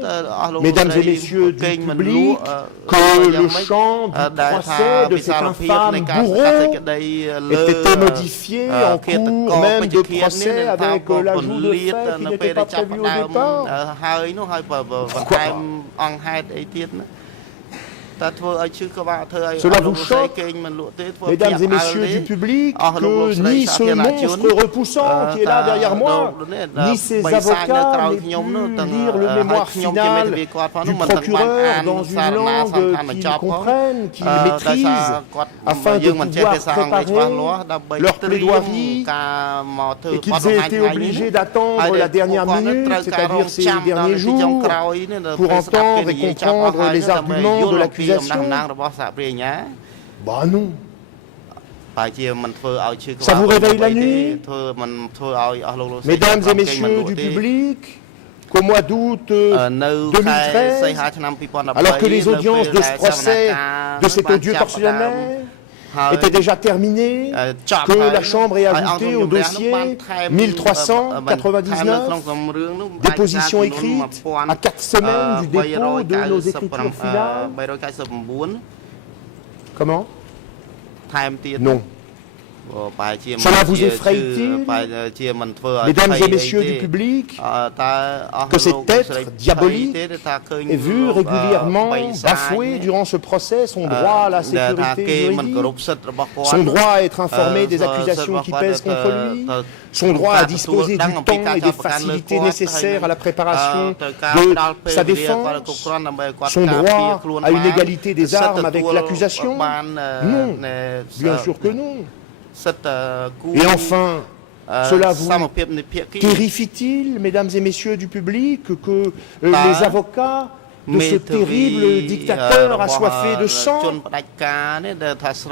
mesdames et messieurs du public, que le champ du procès de cet infâme bourreau ait été modifié en cours même de procès avec l'ajout de faits qui n'étaient pas prévus au départ? Pourquoi pas? Cela vous choque, mesdames et messieurs du public, que ni ce monstre repoussant qui est là derrière moi, ni ses avocats n'aient pu lire le mémoire final du procureur dans une langue qu'ils comprennent, qu'ils maîtrisent, afin de pouvoir préparer leur plaidoirie et qu'ils aient été obligés d'attendre la dernière minute, c'est-à-dire ces derniers jours, pour entendre et comprendre les arguments de l'accusation. Bah non. Ça vous réveille la nuit, mesdames et messieurs du public, qu'au mois d'août 2013, alors que les audiences de ce procès, de cet odieux tortionnaire, était déjà terminée, que la Chambre ait ajouté au dossier 1399 dépositions écrites à 4 semaines du dépôt de nos écritures finales. Comment? Non. Cela vous effraie-t-il, mesdames et messieurs du public, que cet être diabolique ait vu régulièrement bafouer durant ce procès son droit à la sécurité juridique, son droit à être informé des accusations qui pèsent contre lui, son droit à disposer du temps et des facilités nécessaires à la préparation de sa défense, son droit à une égalité des armes avec l'accusation? Non, bien sûr que non. Et enfin, cela vous terrifie-t-il, mesdames et messieurs du public, que les avocats de ce terrible dictateur assoiffé de sang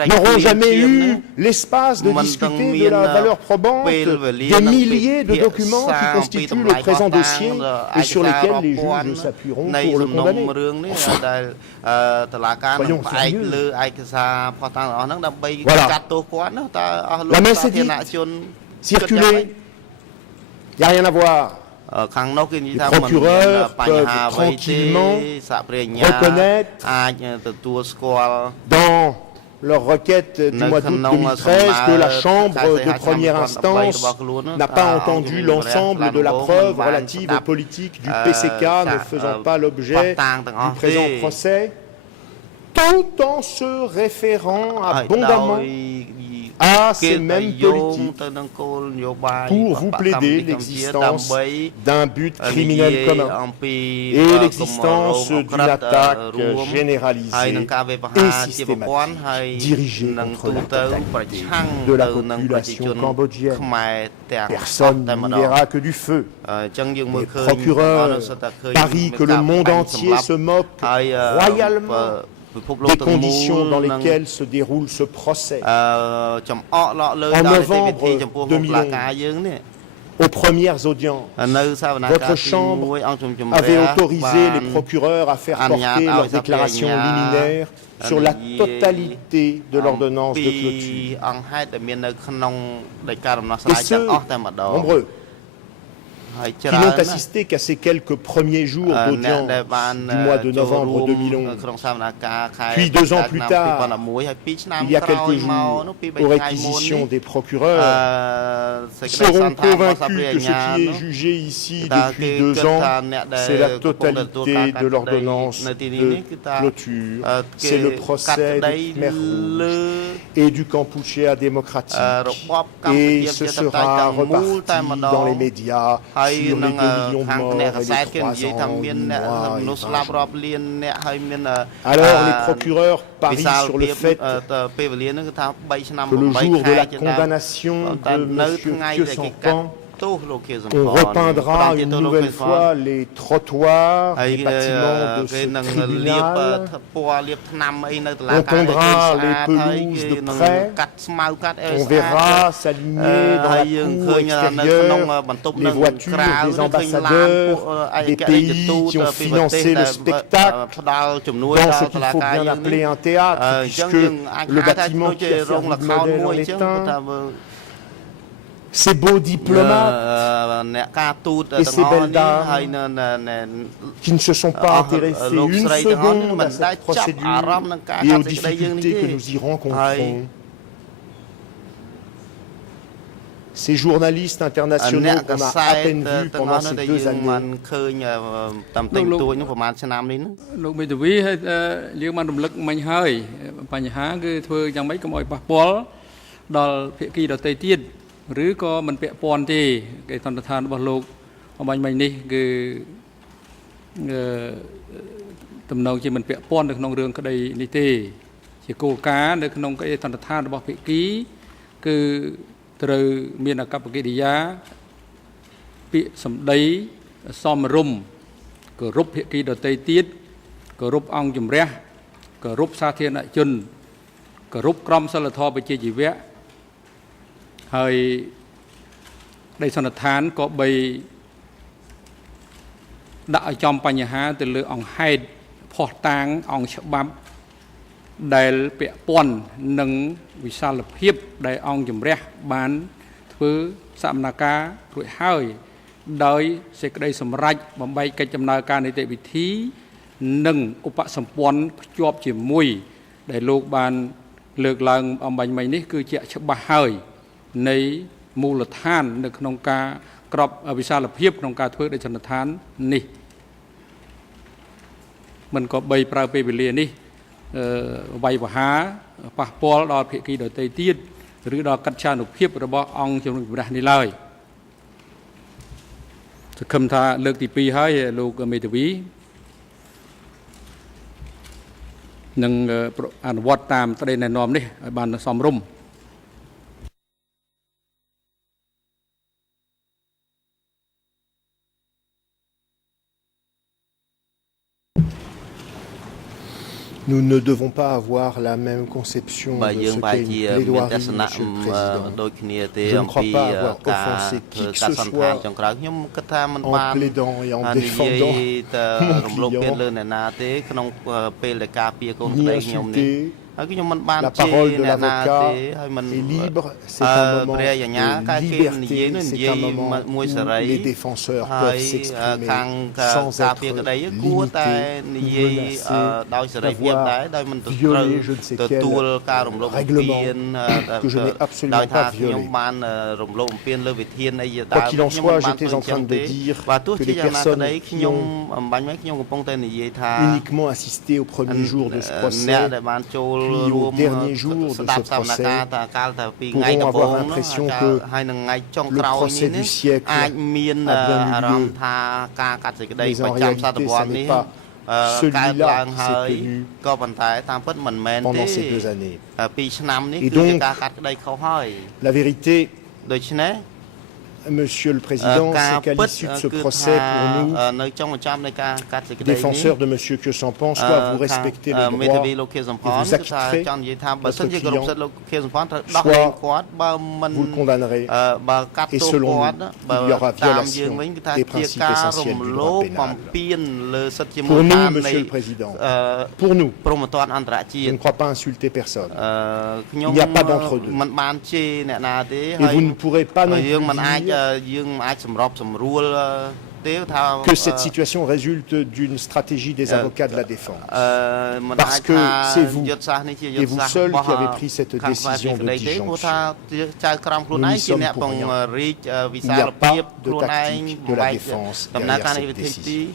n'auront jamais eu l'espace de discuter de la valeur probante des milliers de documents qui constituent le présent dossier et sur lesquels les juges s'appuieront pour le condamner? Enfin, soyons sérieux. Voilà. La main s'est dite, circuler, il n'y a rien à voir. Les procureurs peuvent tranquillement reconnaître dans leur requête du mois d'août 2013 que la Chambre de première instance n'a pas entendu l'ensemble de la preuve relative aux politiques du PCK ne faisant pas l'objet du présent procès, tout en se référant abondamment à ces mêmes politiques pour vous plaider l'existence d'un but criminel commun et l'existence d'une attaque généralisée et systématique dirigée contre la totalité de la population cambodgienne. Personne n'y verra que du feu. Les procureurs parient que le monde entier se moque royalement des conditions dans lesquelles se déroule ce procès. En novembre 2011, aux premières audiences, votre Chambre avait autorisé les procureurs à faire porter leurs déclarations liminaires sur la totalité de l'ordonnance de clôture. Et ceux, nombreux, qui n'ont assisté qu'à ces quelques premiers jours d'audience du mois de novembre 2011. Puis 2 ans plus tard, il y a quelques jours, aux réquisitions des procureurs, seront convaincus que ce qui est jugé ici depuis 2 ans, c'est la totalité de l'ordonnance de clôture. C'est le procès de Khmer Rouge et du Kampuchea démocratique. Et ce sera reparti dans les médias sur les 2 millions de morts et les 3 ans, 8 mois et 20 jours. Alors les procureurs parient sur le fait que le jour de la condamnation de M. Khieu Samphan, on repeindra une nouvelle fois les trottoirs, les bâtiments de ce tribunal, on tondra les pelouses de près, on verra s'aligner dans la cour extérieure les voitures des ambassadeurs des pays qui ont financé le spectacle dans ce qu'il faut bien appeler un théâtre, puisque le bâtiment qui a servi de modèle en est un. Ces beaux diplomates et ces belles dames qui ne se sont pas intéressés une seconde à cette procédure et aux difficultés que nous y rencontrons. Ces journalistes internationaux qu'on a à peine vus pendant ces 2 années.หรือก็มันเปียปอนที่ไอ้ธนาคารบโลกเอาบันไม่นี่คือตำแหน่งที่มันเปียปอนในขนมเรื่องก็ได้นิเทศที่โกกาในขนมก็ไอ้ธนาคารบอกเปียกี้คือเธอมีนักกับกิริยาเปียสมได้ซ้อมรุมก็รบเปียกี้ดอเตยตีดก็รบองจุ่มเรียก็รบซาเทียนจุนก็รบกรมสลัดทอไปเจจีเวะហើយដីសន្និដ្ឋានក៏បីដាក់ឲ្យចំបញ្ហាទៅលើអង្គហេតុផុសតាងអង្គច្បាប់ដែលពាក់ព័ន្ធនឹងវិសាលភាពដែលអង្គជំរះបានធ្វើសមនការរួចហើយដោយសេចក្តីសម្រេចបំបីកិច្ចដំណើរការនីតិវិធីនិងឧបសម្ព័ន្ធភ្ជាប់ជាមួយដែលលោកបានលើកឡើងអំបញ្ញមិញនេះគឺជាច្បាស់ហើយនៃមូលដ្ឋាននៅក្នុងការក្របវិសាលភាពក្នុងការធ្វើដីសន្និដ្ឋាននេះមិនក៏បីប្រើពេលវេលានេះវាយវហាប៉ះពាល់ដល់ភាគីដទៃទៀតឬដល់កិច្ចចានុភាពរបស់អង្គជំនុំជម្រះនេះឡើយសង្ឃឹមថាលើកទី2ហើយលោកមេធាវីនឹងអនុវត្តតាមក្តីណែនាំនេះឲ្យបានសមរម្យ Nous ne devons pas avoir la même conception de ce qu'est une plaidoirie, Monsieur le Président. Je ne crois pas avoir offensé qui que ce soit en plaidant et en défendant mon client, ni insulté La parole de l'avocat est libre, c'est un moment de liberté, c'est un moment où les défenseurs peuvent s'exprimer sans être limités ou menacés d'avoir violé je ne sais quel règlement que je n'ai absolument pas violé. Quoi qu'il en soit, j'étais en train de dire que les personnes qui ont uniquement assisté au premier jour de ce procès, puis au dernier jour de ce procès, pourront avoir l'impression que le procès du siècle a bien eu lieu. Mais en réalité, ce n'est pas celui-là qui s'est tenu pendant ces 2 années. Et donc, la vérité, Monsieur le Président, c'est qu'à l'issue de ce procès, pour nous, défenseurs de Monsieur Kyosampan, soit vous respectez le droit et vous acquitterez votre client, soit vous le condamnerez. Et selon nous, il y aura violation des principes essentiels du droit pénal. Pour nous, Monsieur le Président, pour nous, je ne crois pas insulter personne. Il n'y a pas d'entre-deux. Et vous ne pourrez pas non plus dire que cette situation résulte d'une stratégie des avocats de la défense. Parce que c'est vous, et vous seul, qui avez pris cette décision de disjonction. Nous n'y sommes pour rien. Il n'y a pas de tactique de la défense derrière cette décision.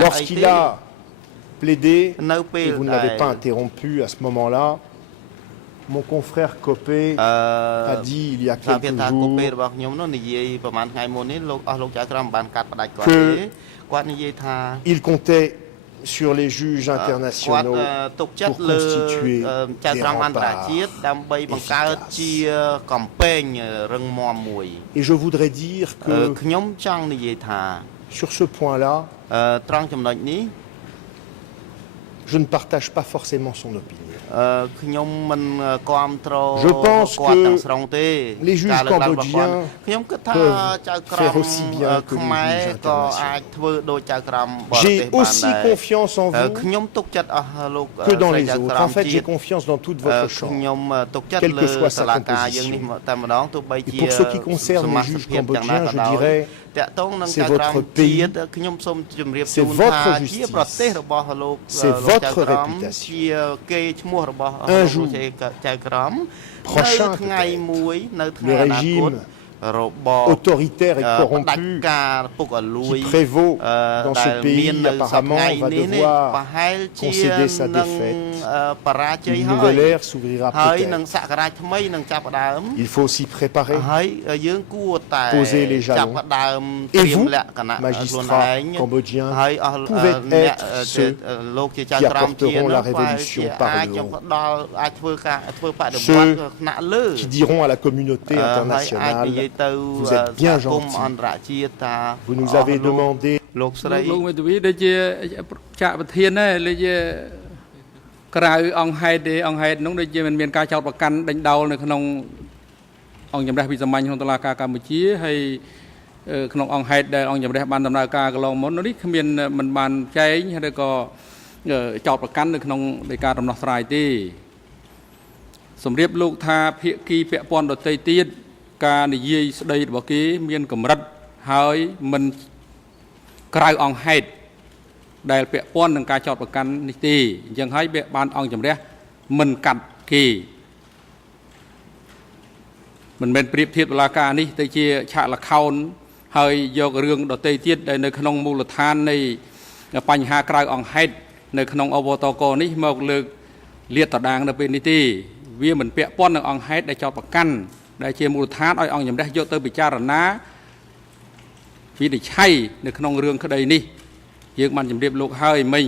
Lorsqu'il a plaidé, et vous ne l'avez pas interrompu à ce moment-là, mon confrère Copé a dit il y a quelques jours qu'il comptait sur les juges internationaux pour constituer des remparts efficaces. Et je voudrais dire que sur ce point-là, je ne partage pas forcément son opinion. Je pense que les juges cambodgiens peuvent faire aussi bien que les juges internationaux. J'ai aussi confiance en vous que dans les autres. En fait, j'ai confiance dans toute votre chambre, quelle que soit sa composition. Et pour ce qui concerne les juges cambodgiens, je dirais c'est votre pays, c'est votre justice, c'est votre réputation. Un jour prochain, le régime autoritaire et corrompu qui prévaut dans ce pays apparemment va devoir concéder sa défaite. Une nouvelle ère s'ouvrira peut-être. Il faut s'y préparer, poser les jalons. Et vous, magistrats cambodgiens, pouvez être ceux qui apporteront la révolution par le haut. Ceux qui diront à la communauté internationale vous êtes bien gentil. Vous nous avez demandé. ក្រៅអង្គហេតុទេអង្គហេតុនោះដូចជាមិនមានការចោទប្រកាន់ដេញដោលនៅក្នុងអង្គជំរះវិសាមញ្ញក្នុងតុលាការកម្ពុជាហើយក្នុងអង្គហេតុដែលអង្គជំរះបានដំណើរការកន្លងមុននេះគ្មានមិនបានចែងឬក៏ចោទប្រកាន់នៅក្នុងនៃការដំណោះស្រាយទេសម្រាប់លោកថាភាគីពាក់ព័ន្ធដទៃទៀតការនិយាយស្ដីរបស់គេមានកម្រិតហើយមិនក្រៅអង្គហេតុដែលពាក់ព័ន្ធនឹងការចោទប្រកាន់នេះទេអញ្ចឹងហើយបានអង្គជំរះមិនកាត់គេមិនមែនប្រៀបធៀបតុលាការនេះទៅជាឆាកល្ខោនហើយយករឿងដទៃទៀតដែលនៅក្នុងមូលដ្ឋាននៃបញ្ហាក្រៅអង្គហេតុនៅក្នុងអវតកនេះមកលើកលាតត្រដាងនៅពេលនេះទេវាមិនពាក់ព័ន្ធនឹងអង្គហេតុដែលចោទប្រកាន់ដែលជាមូលដ្ឋានឲ្យអង្គជំរះយកទៅពិចារណាវិនិច្ឆ័យនៅក្នុងរឿងក្តីនេះយើងបានជម្រាបលោកហើយមិញ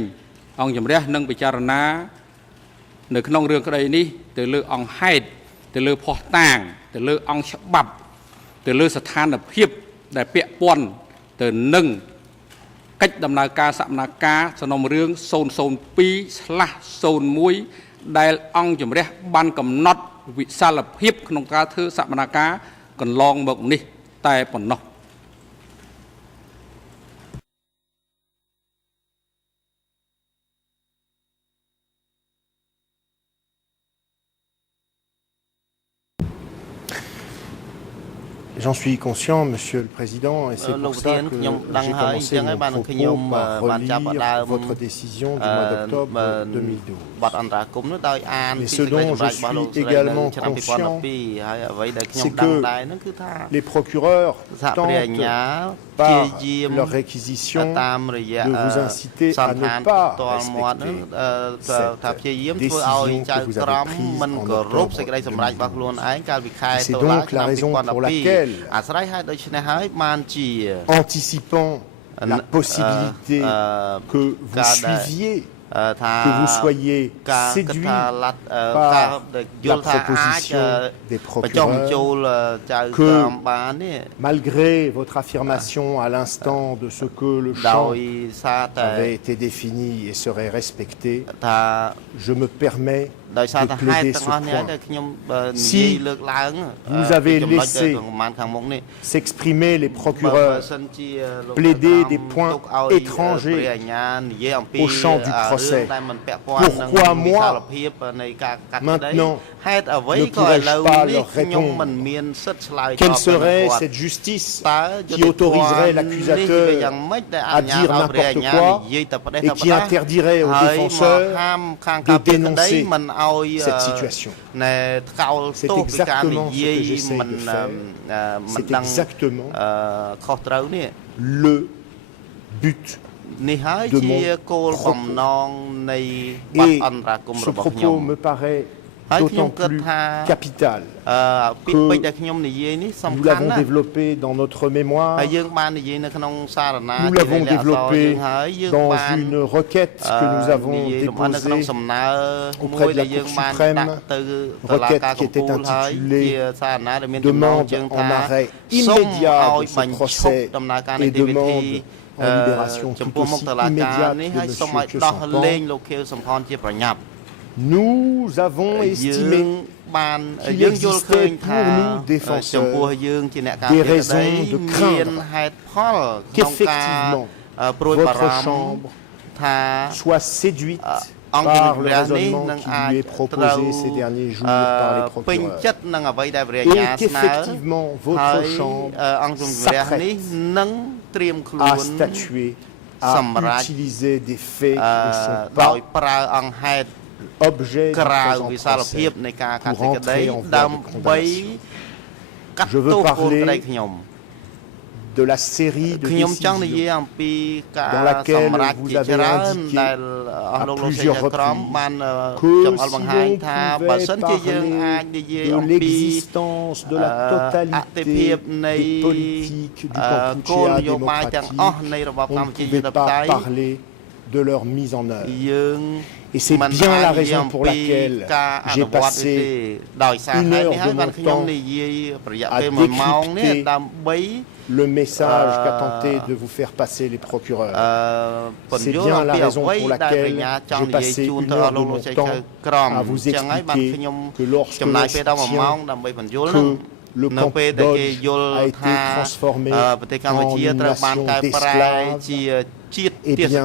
អង្គជំរះនឹងពិចារណានៅក្នុងរឿងក្តីនេះទៅលើអង្គហេតុទៅលើភស្តុតាងទៅលើអង្គច្បាប់ទៅលើស្ថានភាពដែលពាក់ព័ន្ធទៅនឹងកិច្ចដំណើរការសកម្មភាពសំណុំរឿង002/01ដែលអង្គជំរះបានកំណត់វិសាលភាពក្នុងការធ្វើសកម្មភាពកន្លងមកនេះតែប៉ុណ្ណោះ J'en suis conscient, Monsieur le Président, et c'est pour ça que j'ai commencé mon propos par relire votre décision du mois d'octobre 2012. Mais ce dont je suis également conscient, c'est que les procureurs tentent, par leur réquisition, de vous inciter à ne pas respecter cette décision que vous avez prise en octobre 2012. Et c'est donc la raison pour laquelle, anticipant la possibilité que vous suiviez, que vous soyez séduit par la proposition des procureurs, que malgré votre affirmation à l'instant de ce que le champ avait été défini et serait respecté, je me permets de plaider ce point. Si vous avez laissé s'exprimer les procureurs, plaider des points étrangers au champ du procès, pourquoi moi, maintenant, ne pourrais-je pas leur répondre? Quelle serait cette justice qui autoriserait l'accusateur à dire n'importe quoi et qui interdirait aux défenseurs de dénoncer cette situation? C'est exactement ce que j'essaie de faire. C'est exactement le but de mon propos. Et ce propos me paraît d'autant plus capital que nous l'avons développé dans notre mémoire, nous l'avons développé dans une requête que nous avons déposée auprès de la Cour suprême, requête qui était intitulée « Demande en arrêt immédiat de ce procès et demande en libération tout aussi immédiate de M. Kyo-Sampan ». Nous avons estimé qu'il existait pour nous, défenseurs, des raisons de craindre qu'effectivement votre Chambre soit séduite par le raisonnement qui lui est proposé ces derniers jours par les procureurs et qu'effectivement votre Chambre s'apprête à statuer, à utiliser des faits qui ne sont pas objet du présent procès pour entrer en voie de condamnation. Je veux parler de la série de décisions dans laquelle vous avez indiqué à plusieurs reprises que si l'on pouvait parler de l'existence de la totalité des politiques du Kampuchea démocratique, on ne pouvait pas parler de leur mise en œuvre. Et c'est bien la raison pour laquelle j'ai passé 1 heure de mon temps à décrypter le message qu'a tenté de vous faire passer les procureurs. C'est bien la raison pour laquelle j'ai passé 1 heure de mon temps à vous expliquer que lorsque l'on soutient que le camp Dodge a été transformé en une nation d'esclaves, eh bien,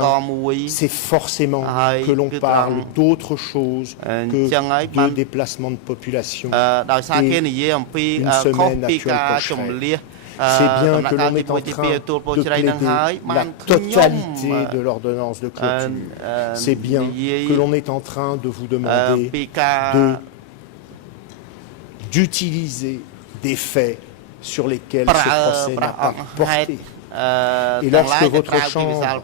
c'est forcément que l'on parle d'autre chose que de déplacement de population et une semaine actuelle cocherait. C'est bien que l'on est en train de plaider la totalité de l'ordonnance de clôture. C'est bien que l'on est en train de vous demander d'utiliser des faits sur lesquels ce procès n'a pas porté. Et lorsque votre Chambre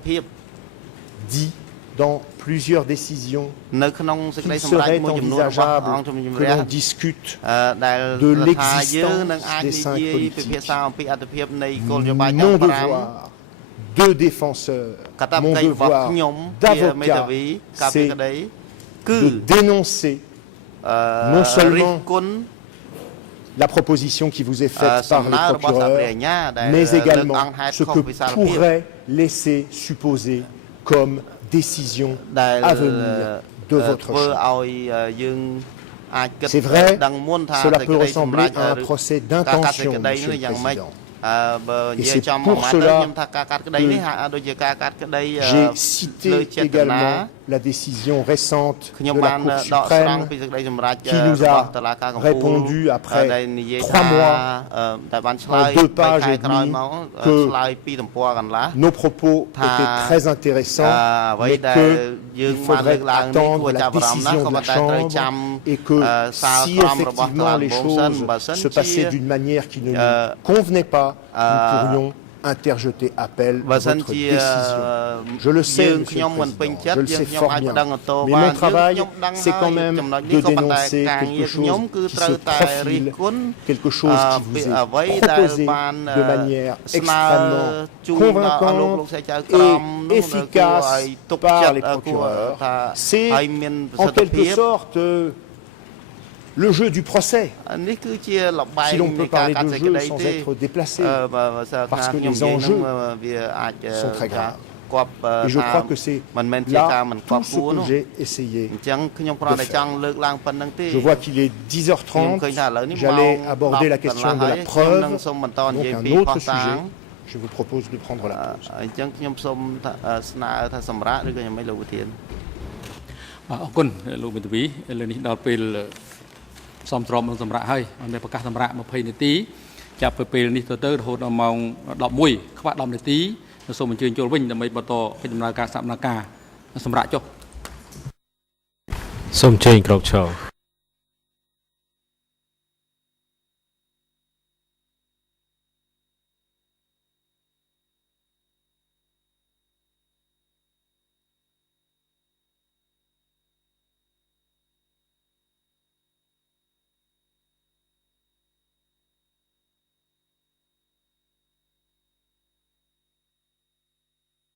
dit dans plusieurs décisions qu'il serait envisageable que l'on discute de l'existence des 5 politiques, mon devoir de défenseur, mon devoir d'avocat, c'est de dénoncer non seulement la proposition qui vous est faite par les procureurs, mais également ce que pourrait laisser supposer comme décision à venir de votre Chambre. C'est vrai, cela peut ressembler à un procès d'intention, Monsieur le Président. Et c'est pour cela que j'ai cité également la décision récente de la Cour suprême qui nous a répondu après 3 mois en 2 pages et demie que nos propos étaient très intéressants mais qu'il faudrait attendre la décision de la Chambre et que si effectivement les choses se passaient d'une manière qui ne nous convenait pas, nous pourrions interjeter appel à votre décision. Je le sais, Monsieur le Président, je le sais fort bien. Mais mon travail, c'est quand même de dénoncer quelque chose qui se profile, quelque chose qui vous est proposé de manière extrêmement convaincante et efficace par les procureurs. C'est en quelque sorte le jeu du procès, si l'on peut parler de jeu sans être déplacé, parce que les enjeux sont très graves. Et je crois que c'est là tout ce que j'ai essayé de faire. Je vois qu'il est 10h30, j'allais aborder la question de la preuve, donc un autre sujet. Je vous propose de prendre la pause. សំទ្រមនឹងសម្រាប់ហើយមានប្រកាសសម្រាប់20នាទីចាប់ពីពេលនេះទៅរហូតដល់ម៉ោង11ខ្វះ10នាទីសូមអញ្ជើញចូលវិញដើម្បីបន្តកិច្ចដំណើរការសកម្មភាពសម្រាប់ចុះ សូមអញ្ជើញក្រោកឈរ